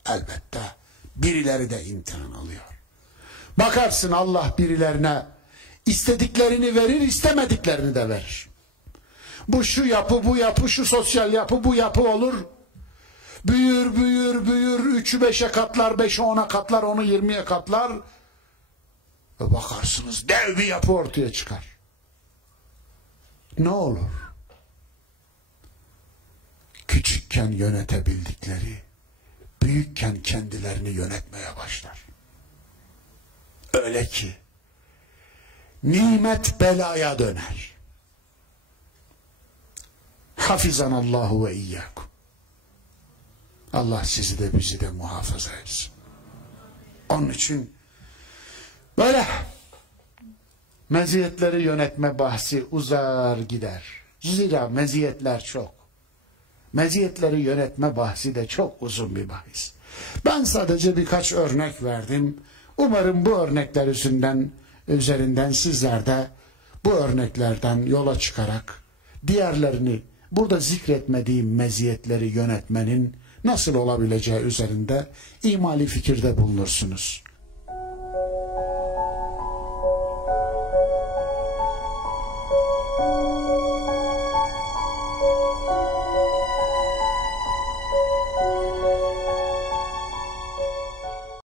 Elbette birileri de imtihan alıyor. Bakarsın Allah birilerine istediklerini verir, istemediklerini de verir. Bu şu yapı, bu yapı, şu sosyal yapı, bu yapı olur. Büyür, büyür, büyür. 3'ü 5'e katlar, 5'i 10'a katlar, 10'u 20'ye katlar. Ve bakarsınız dev bir yapı ortaya çıkar. Ne olur? Küçükken yönetebildikleri, büyükken kendilerini yönetmeye başlar. Öyle ki nimet belaya döner. Hafizanallahu ve iyyakum. Allah sizi de bizi de muhafaza etsin. Onun için böyle meziyetleri yönetme bahsi uzar gider. Zira meziyetler çok. Meziyetleri yönetme bahsi de çok uzun bir bahis. Ben sadece birkaç örnek verdim. Umarım bu örnekler üzerinden sizler de bu örneklerden yola çıkarak diğerlerini, burada zikretmediğim meziyetleri yönetmenin nasıl olabileceği üzerinde imali fikirde bulunursunuz.